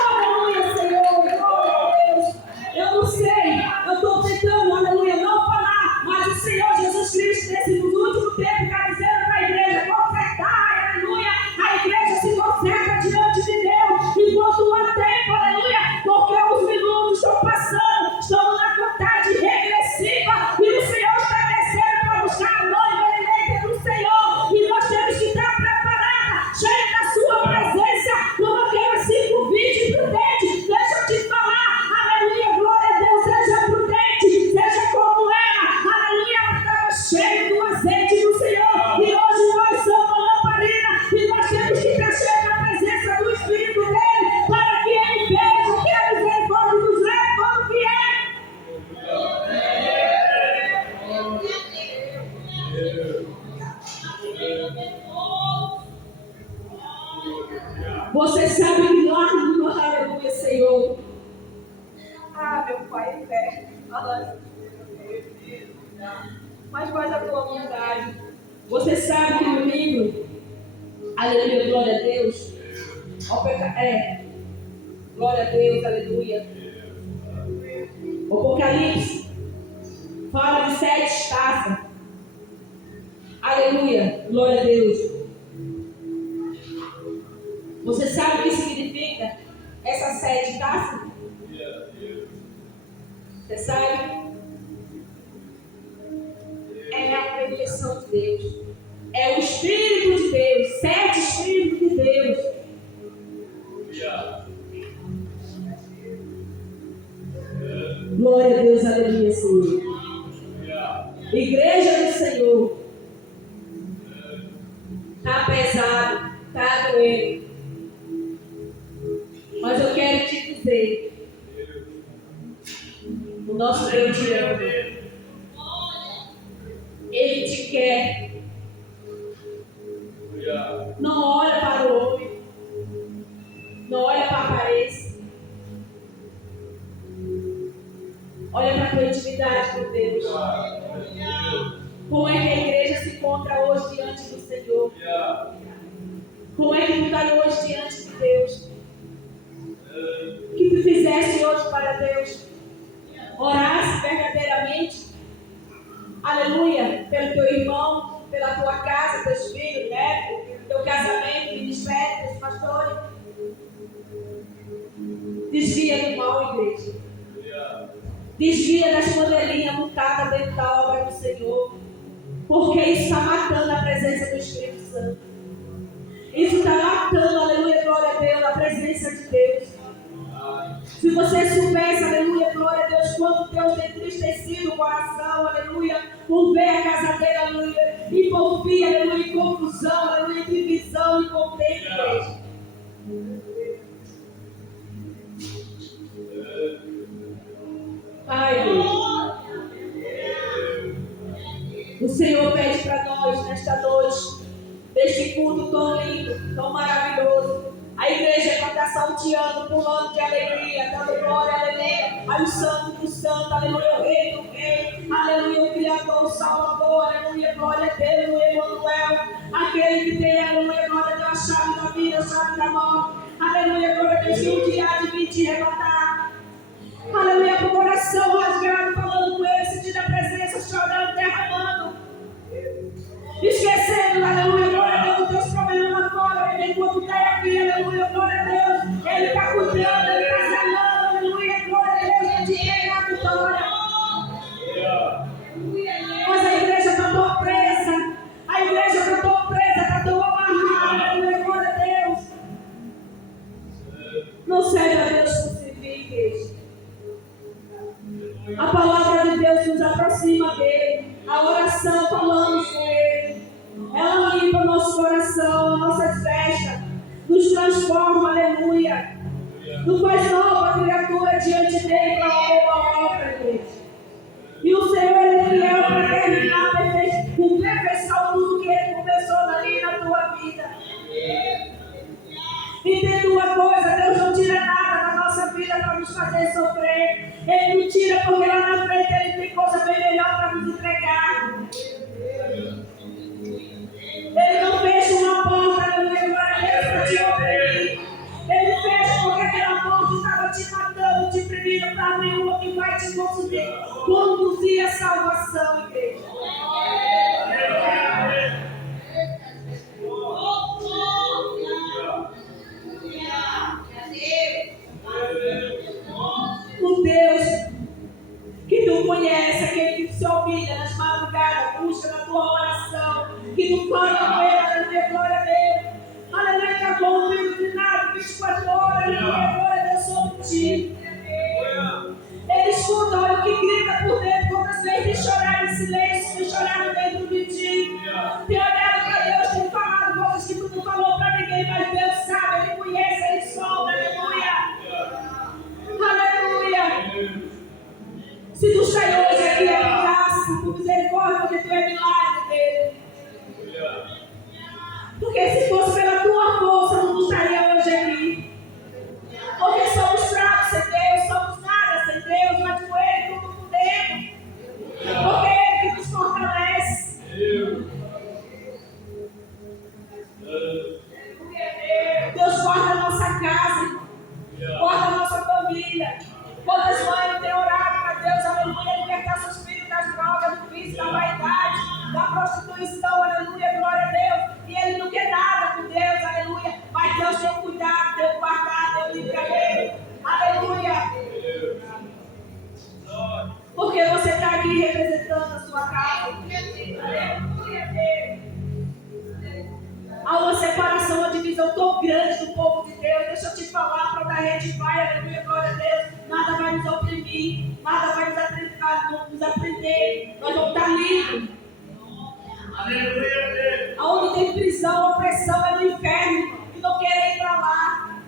Aleluia, Senhor, glória a Deus. Eu não sei, eu estou tentando, aleluia, não falar, mas o Senhor Jesus Cristo, nesse último tempo, está dizendo para a igreja: consertar, aleluia, a igreja se conserta diante de Deus, enquanto há tempo, aleluia, porque os minutos estão passando, estamos na contagem regressiva, e o Senhor está descendo para buscar a noiva eleita do Senhor, e nós temos que estar preparados, cheia da sua presença, como aquelas 5 vídeos prudentes. Deixa eu te falar, aleluia, glória a Deus, seja prudente, seja como era, aleluia, ela estava cheia do azeite do Senhor, e hoje nós somos lamparina, e nós temos que estar cheios da presença do Espírito dele, para que ele veja que a misericórdia nos leve como que é. Você sabe que lá no aleluia, Senhor. Ah, meu Pai eterno, mas faz a tua vontade. Você sabe que no livro, aleluia, glória a Deus, glória a Deus, aleluia. O Apocalipse fala de 7 taças. Aleluia, glória a Deus. Você sabe o que significa essas 7 taças? Você sabe? É a perfeição de Deus. É o Espírito de Deus. 7 Espíritos de Deus. Glória a Deus, aleluia, Senhor. Igreja do Senhor. Está pesado, está doendo. Mas eu quero te dizer, o nosso Deus te ama. Ele te quer. Não olha para o homem. Não olha para a aparência. Olha para a tua intimidade com Deus. Como é que a igreja se encontra hoje diante do Senhor? Como é que tu está hoje diante de Deus? O que tu fizeste hoje para Deus? Oraste verdadeiramente? Aleluia, pelo teu irmão, pela tua casa, teus filhos, netos, teu casamento, ministério, teus pastores. Desvia do mal, igreja. Desvia das panelinhas montadas dentro da obra do Senhor. Porque isso está matando a presença do Espírito Santo. Isso está matando, aleluia, glória a Deus, a presença de Deus. Se você soubesse, aleluia, glória a Deus, quanto Deus tem entristecido o coração, aleluia, por ver a casa dele, aleluia, e por vir, aleluia, em confusão, aleluia, divisão e contenda, igreja. Ai, Deus. O Senhor pede para nós, nesta noite, deste culto tão lindo, tão maravilhoso. A igreja vai estar salteando, pulando de alegria, dando glória, aleluia. Ao Santo do Santo, aleluia, o Rei do Rei, aleluia, o Criador, o Salvador, aleluia, glória a Deus, o Emanuel, aquele que tem, aleluia, glória a Deus, a chave da vida, a chave da morte, aleluia, glória a Deus, que um dia há de vir te arrebatar. Aleluia, com o coração rasgado, falando com ele, sentindo a presença, chorando, derramando. Esquecendo, aleluia, glória a Deus, os teus problemas lá fora. Enquanto está aqui, aleluia, glória a Deus. Ele está cuidando, ele está zelando, aleluia, glória a Deus. Ele te tem a vitória. Mas a igreja está tão presa. A transforma, aleluia. Nos faz nova criatura diante dele para uma boa obra, igreja. E o Senhor, ele é fiel para terminar, perfeição tudo que ele começou ali na tua vida. Entenda uma coisa, Deus não tira nada da nossa vida para nos fazer sofrer. Ele não tira porque lá na frente ele tem coisa bem melhor para nos entregar. Ele não fecha uma porta, aleluia, para te oprimir. Ele fecha porque aquela porta estava te matando, te prendendo para nenhuma que vai te conduzir à salvação, igreja. O Deus que tu conhece, aquele que se humilha nas madrugadas, busca na tua oração, que tu fala com ele, aleluia, glória a Deus. Aleluia, está bom, Deus, de nada, 24 horas, aleluia, glória a Deus sobre ti. Ele escuta, olha o que grita por dentro, quantas vezes de chorar em silêncio, de chorar dentro de ti. Tem olhado para Deus, tem falado coisas que tu não falou para ninguém, mas Deus sabe, Ele conhece, Ele solta, aleluia. Aleluia. Se tu sai hoje aqui, é por graça, por misericórdia, porque tu é milagre dele. Porque se fosse pela tua força, não estaria hoje aqui. Porque somos fracos sem Deus, somos nada sem Deus, mas com Ele tudo podemos. Porque é Ele que nos fortalece. Deus guarda a nossa casa, guarda a nossa família. Quantas mães têm orado para Deus, aleluia, libertar seus filhos das drogas, do vício, da vaidade, da prostituição, aleluia, glória a Deus. E ele não quer nada com Deus, aleluia. Mas Deus tem cuidado, Deus guardar, Deus livra ele, aleluia. Porque você está aqui representando a sua casa, aleluia, Deus. Há uma separação, uma divisão tão grande do povo de Deus. Deixa eu te falar, para onde a gente vai, aleluia, glória a Deus. Nada vai nos oprimir, nada vai nos aprender. Nós vamos estar livres. Aleluia. Aonde tem prisão, opressão é no inferno. E não querem ir para lá.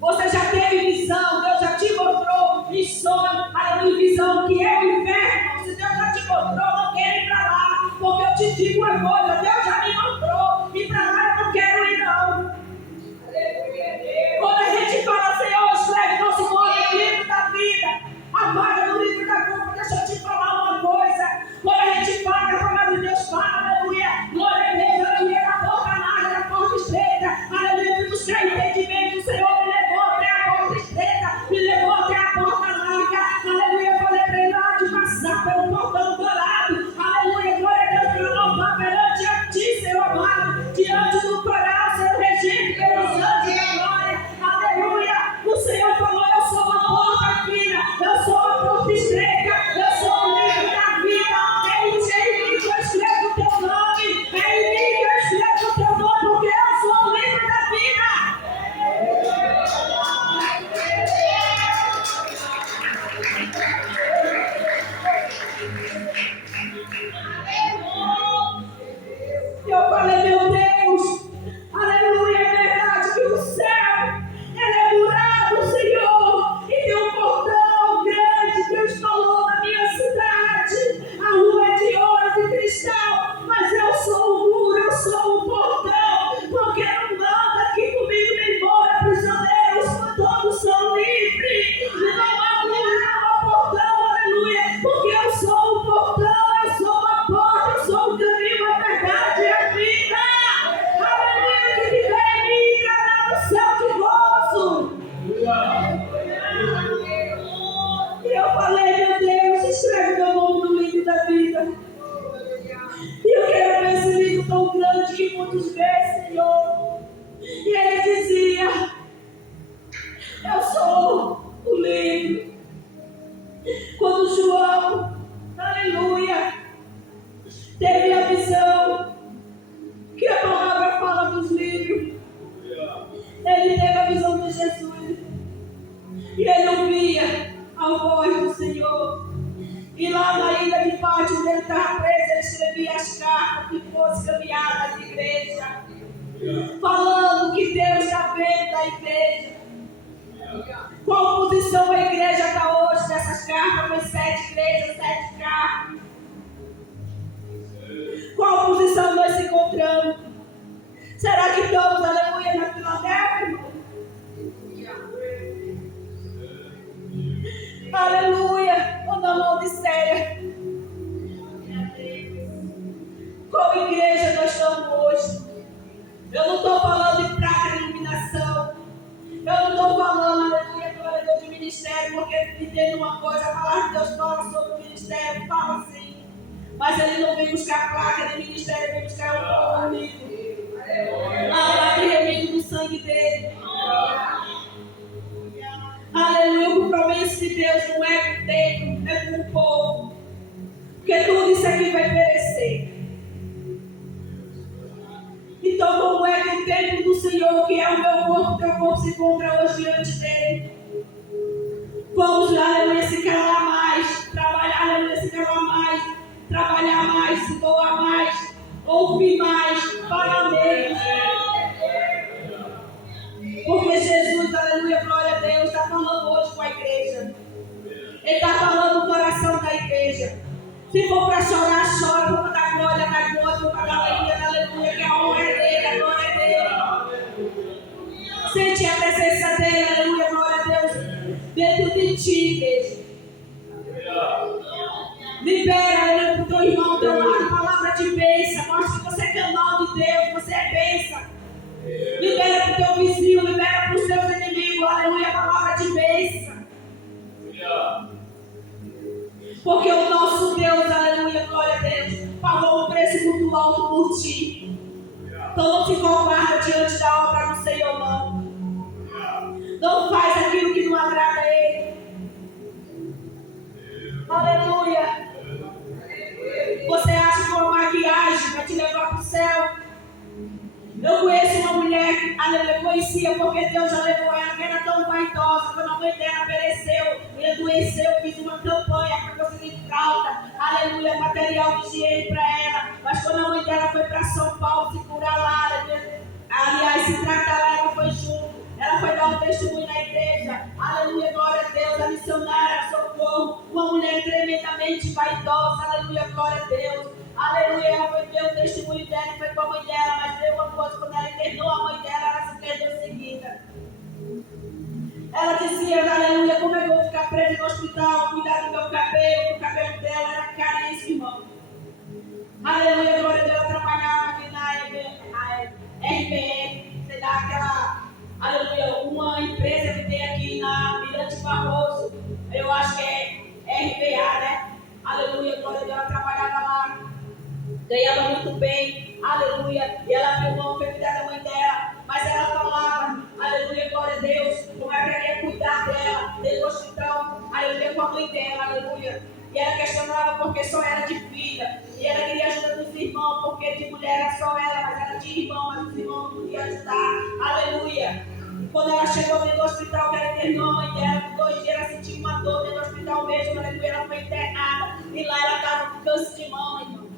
Você já teve visão, Deus já te mostrou em sonho, aleluia, visão que é o inferno. Se Deus já te mostrou, não querem ir para lá. Porque eu te digo uma coisa, Deus já me mostrou. E para lá eu não quero ir não. Quando a gente fala, Senhor, escreve nosso nome no livro da vida, apaga no livro da culpa, deixa eu te falar uma coisa. Quando a gente paga, a palavra de Deus fala, aleluia, glória a Deus, aleluia, na porta larga, na porta estreita, aleluia, buscar entendimento, o Senhor me levou até a porta estreita, me levou até a porta larga, aleluia, eu falei para ele lá de passar pelo portão dourado, aleluia, glória a Deus, para louvar perante a ti, Senhor amado, diante do coral, Senhor regido pelos anjos da glória, aleluia, o Senhor falou, eu sou uma porta fina, eu sou uma porta estreita, eu sou o livro da vida, é em mim que eu escrevo o teu nome, é em mim que eu escrevo o teu nome, porque eu sou o livro da vida. Eu falei, meu Deus, aleluia, é verdade que o céu, ele é murado, Senhor, e tem um portão grande, Deus falou na minha cidade, a rua é de ouro, de cristal, mas eu sou o muro, eu sou o portão, porque não manda aqui comigo nem embora, prisioneiros, todos são livres, não há muro, não há portão, aleluia, porque eu sou o portão, eu sou a porta, eu sou o caminho, a verdade e a vida, aleluia, que viver em mim, encarnar no céu de gozo. E eu falei, meu Deus, escreve meu nome no livro da vida. E eu quero ver esse livro tão grande que muitos vê, Senhor. E ele dizia, eu sou o livro. Quando João, aleluia, teve a visão que a palavra fala dos livros, ele teve a visão de Jesus. E ele ouvia a voz do Senhor. E lá na ilha de Pátio, onde ele estava preso, ele escrevia as cartas que fossem caminhadas à igreja, falando que Deus já sabendo da igreja. Qual posição a igreja está hoje nessas cartas, nas 7 igrejas, 7 cartas? Qual posição nós se encontramos? Será que estamos, aleluia, na Filadélfia, irmão? Aleluia, ou na Laodiceia? Qual igreja nós estamos hoje? Eu não estou falando de prática de iluminação. Eu não estou falando, aleluia, glória a Deus, de ministério, porque me tem uma coisa, a palavra de Deus fala sobre o ministério, fala assim. Mas ele não vem buscar placa de ministério, vem buscar o povo amigo. Lavado e remido no sangue dele. Aleluia, o compromisso de Deus não é com o templo, é com o povo. Porque tudo isso aqui vai perecer. Então, como é que o templo do Senhor, que é o meu corpo, o teu corpo se encontra hoje diante dele? Vamos lá, aleluia, se calar mais, trabalhar, aleluia, se calar mais, trabalhar mais, se doar mais, ouvir mais, falar menos. Porque Jesus, aleluia, glória a Deus, está falando hoje com a igreja. Ele está falando no coração da igreja. Se for para chorar, chora. Se for para dar glória, dá glória. Se for para dar aleluia, aleluia, que a honra é dele, a glória é dele. Sente a presença dele, aleluia, glória a Deus, dentro de ti, igreja. Libera, aleluia, para o teu irmão, ao teu lado, palavra de bênção. Mostra que você é canal de Deus, você é bênção. Libera para o teu vizinho, libera para os teus inimigos, aleluia, palavra de bênção. Porque o nosso Deus, aleluia, glória a Deus, pagou um preço muito alto por ti. Então não se covarda diante da obra do Senhor, não. Não faz aquilo que não agrada a Ele. Aleluia. Você acha que uma maquiagem vai te levar para o céu? Eu conheço uma mulher, aleluia, conhecia porque Deus já levou ela, que era tão vaidosa, quando a mãe dela pereceu e adoeceu, fiz uma campanha para conseguir fralda, aleluia, material de higiene para ela, mas quando a mãe dela foi para São Paulo se curar lá, aleluia, aliás, se tratar lá, ela foi junto, ela foi dar um testemunho na igreja, aleluia, glória a Deus, a missionária, socorro, uma mulher tremendamente vaidosa, aleluia, glória a Deus. Aleluia, ela foi ver o testemunho dela, foi com a mãe dela, mas deu uma coisa, quando ela internou a mãe dela, ela se perdeu em seguida. Ela dizia, aleluia, como é que eu vou ficar presa no hospital, cuidar do meu cabelo, o cabelo dela era caríssimo, irmão. Aleluia, glória a Deus, ela trabalhava aqui na RBE, sei lá, aquela, aleluia, uma empresa que tem aqui na Mirante Barroso, eu acho que é RBA, né? Aleluia, glória a Deus, ela trabalhava lá. Ganhava muito bem, aleluia, e ela abriu mão, foi cuidar da mãe dela, mas ela falava, aleluia, glória a Deus, como ela queria cuidar dela, dentro do hospital, aleluia, com a mãe dela, aleluia, e ela questionava porque só era de filha, e ela queria ajuda dos irmãos, porque de mulher era só ela, mas ela tinha irmão, mas os irmãos não podiam ajudar, aleluia. E quando ela chegou dentro do hospital, que ela internou a mãe dela, por 2 dias ela sentiu uma dor dentro do hospital mesmo, aleluia, ela foi internada, e lá ela estava com câncer de mão, irmão.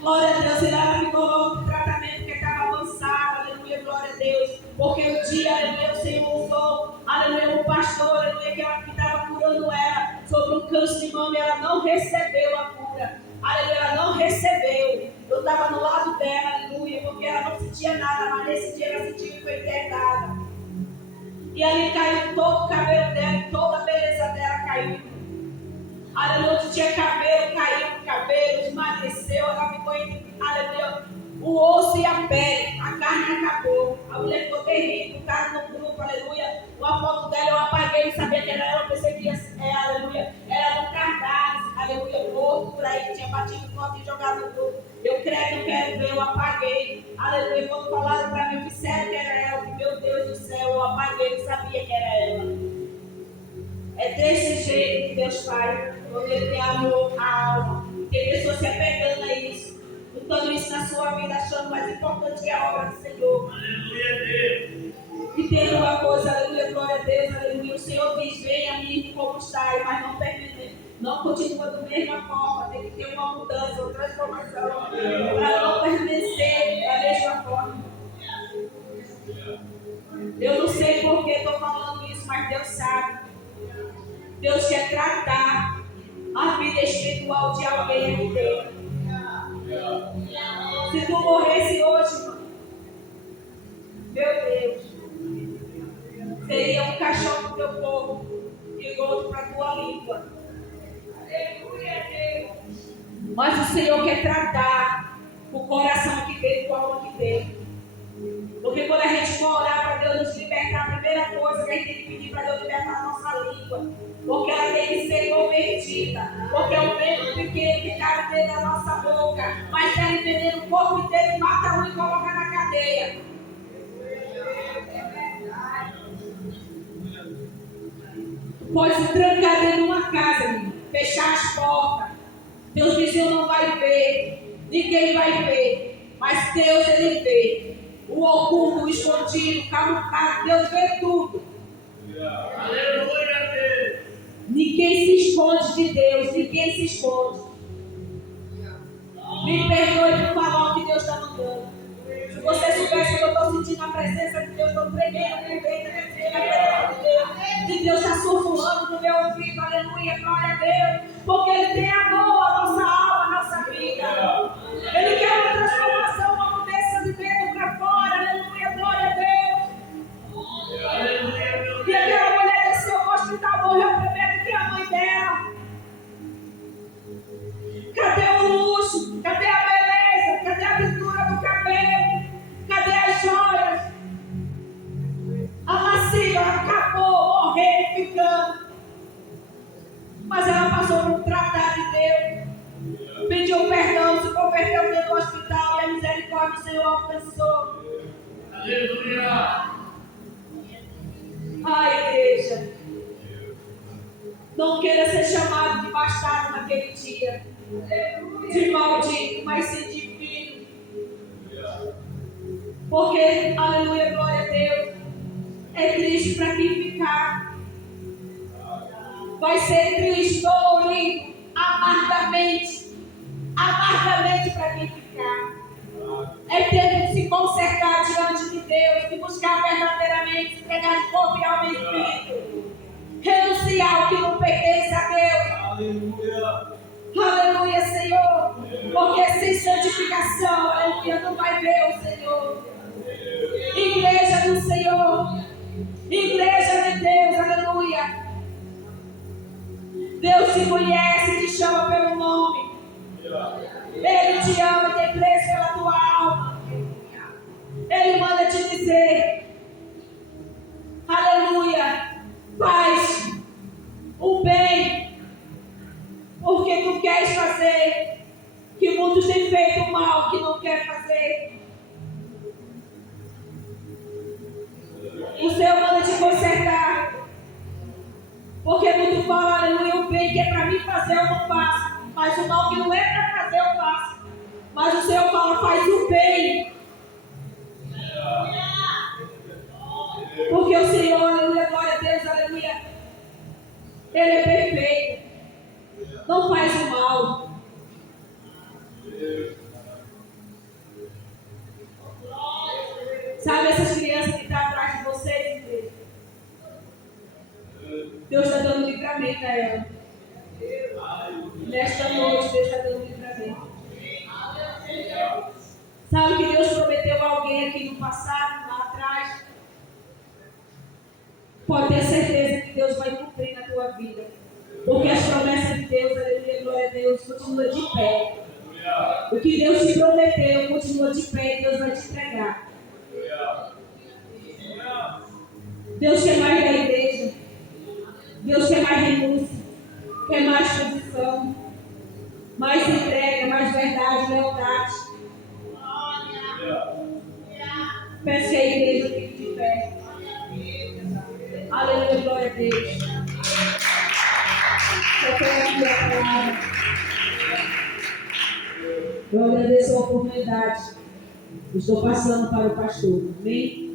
Glória a Deus, e ela ficou no tratamento que estava avançado, aleluia, glória a Deus, porque o dia, aleluia, o Senhor usou, aleluia, o pastor, aleluia, que estava curando ela sobre um câncer de mama, e ela não recebeu a cura, aleluia, ela não recebeu. Eu estava no lado dela, aleluia, porque ela não sentia nada, mas nesse dia ela sentiu que foi internada. E ali caiu todo o cabelo dela, toda a beleza dela caiu. Aleluia, que tinha cabelo, caiu o cabelo, emagreceu, ela ficou entre, aleluia, o osso e a pele, a carne acabou. A mulher ficou terrível, o cara no grupo, aleluia. Uma foto dela eu apaguei, não sabia que era ela, eu pensei que ia, aleluia, era no cartaz, aleluia, morto por aí, que tinha batido foto e jogado no grupo. Eu creio, não quero ver, eu apaguei, aleluia. Quando falaram para mim, disseram que era ela, meu Deus do céu, eu apaguei, não sabia que era ela. É desse jeito que Deus faz, quando Ele tem amor à alma. Tem pessoas se apegando a isso, botando isso na sua vida, achando mais importante que a obra do Senhor. Aleluia, Deus. E tem uma coisa, aleluia, glória a Deus, aleluia. O Senhor diz: venha a mim como está, mas não termine. Não continua da mesma forma, tem que ter uma mudança, uma transformação, para não permanecer da mesma forma. Deus quer tratar a vida espiritual de alguém aqui dentro. Se tu morresse hoje, meu Deus, seria um caixão pro teu corpo e outro para tua língua. Mas o Senhor quer tratar o coração aqui dentro, a alma aqui dentro. Porque quando a gente for orar para Deus nos libertar, a primeira coisa que a gente tem que pedir para Deus libertar a nossa língua. Porque ela tem que ser convertida. Porque é o mesmo pequeno que cabe dentro da nossa boca. Mas quer entender o corpo inteiro, mata um e coloca na cadeia. Pode se trancar dentro de uma casa, fechar as portas. Deus vizinho não vai ver, ninguém vai ver. Mas Deus, Ele vê. O oculto, o escondido, o camuflado, Deus vê tudo. Aleluia, Deus. Ninguém se esconde de Deus, ninguém se esconde. Me perdoe por falar o que Deus está mandando. Se você soubesse que eu estou sentindo a presença de Deus, estou tremendo por dentro, a presença de Deus. E Deus está sussurrando no meu ouvido, aleluia, glória a Deus. Porque Ele tem amor à nossa alma, à nossa vida. Ele quer uma transformação, uma mudança de dentro para fora, aleluia, glória a Deus. E aquela mulher desceu no hospital, morreu primeiro que a mãe dela. Cadê o luxo? Cadê a beleza? Cadê a pintura do cabelo? Cadê as joias? A macia acabou, morreu, ficando. Mas ela passou por um tratado de Deus. Pediu perdão, se converteu dentro do hospital e a misericórdia do Senhor alcançou. Aleluia! Ai, igreja. Não queira ser chamado de bastardo naquele dia. De maldito, mas sim de filho. Porque, aleluia, glória a Deus, é triste para quem ficar. Vai ser triste, dolorido, amargamente para quem ficar. É tempo de se consertar diante de Deus, de buscar verdadeiramente, se pegar de corpo e alma e espírito. Renunciar ao que não pertence a Deus. Aleluia. Aleluia, Senhor. Porque sem santificação, aleluia, não vai ver o Senhor. Igreja do Senhor. Igreja de Deus, aleluia. Deus te conhece, te chama pelo nome. Ele te ama e tem preço pela tua alma. Ele manda te dizer, aleluia, faz o bem, porque tu queres fazer, que muitos têm feito o mal, que não quer fazer. O Senhor manda te consertar, porque muito fala, aleluia, o bem que é para mim fazer eu não faço, mas o mal que não é para fazer eu faço. Mas o Senhor fala, faz o bem. Porque o Senhor, aleluia, glória a Deus, aleluia, Ele é perfeito. Não faz o mal. Sabe essas crianças que estão atrás de vocês, igreja? Deus está dando livramento a elas. Nesta noite, Deus está dando livramento. Sabe que Deus prometeu a alguém aqui no passado, lá atrás? Pode ter certeza que Deus vai cumprir na tua vida. Porque as promessas de Deus, aleluia, glória a Deus, continuam de pé. O que Deus te prometeu continua de pé e Deus vai te entregar. Deus quer mais da igreja. Deus quer mais renúncia. Quer mais posição. Mais entrega, mais verdade, lealdade. Peço que a igreja fique de pé. Aleluia, glória a Deus. Eu quero aqui a palavra. Eu agradeço a oportunidade. Estou passando para o pastor. Amém?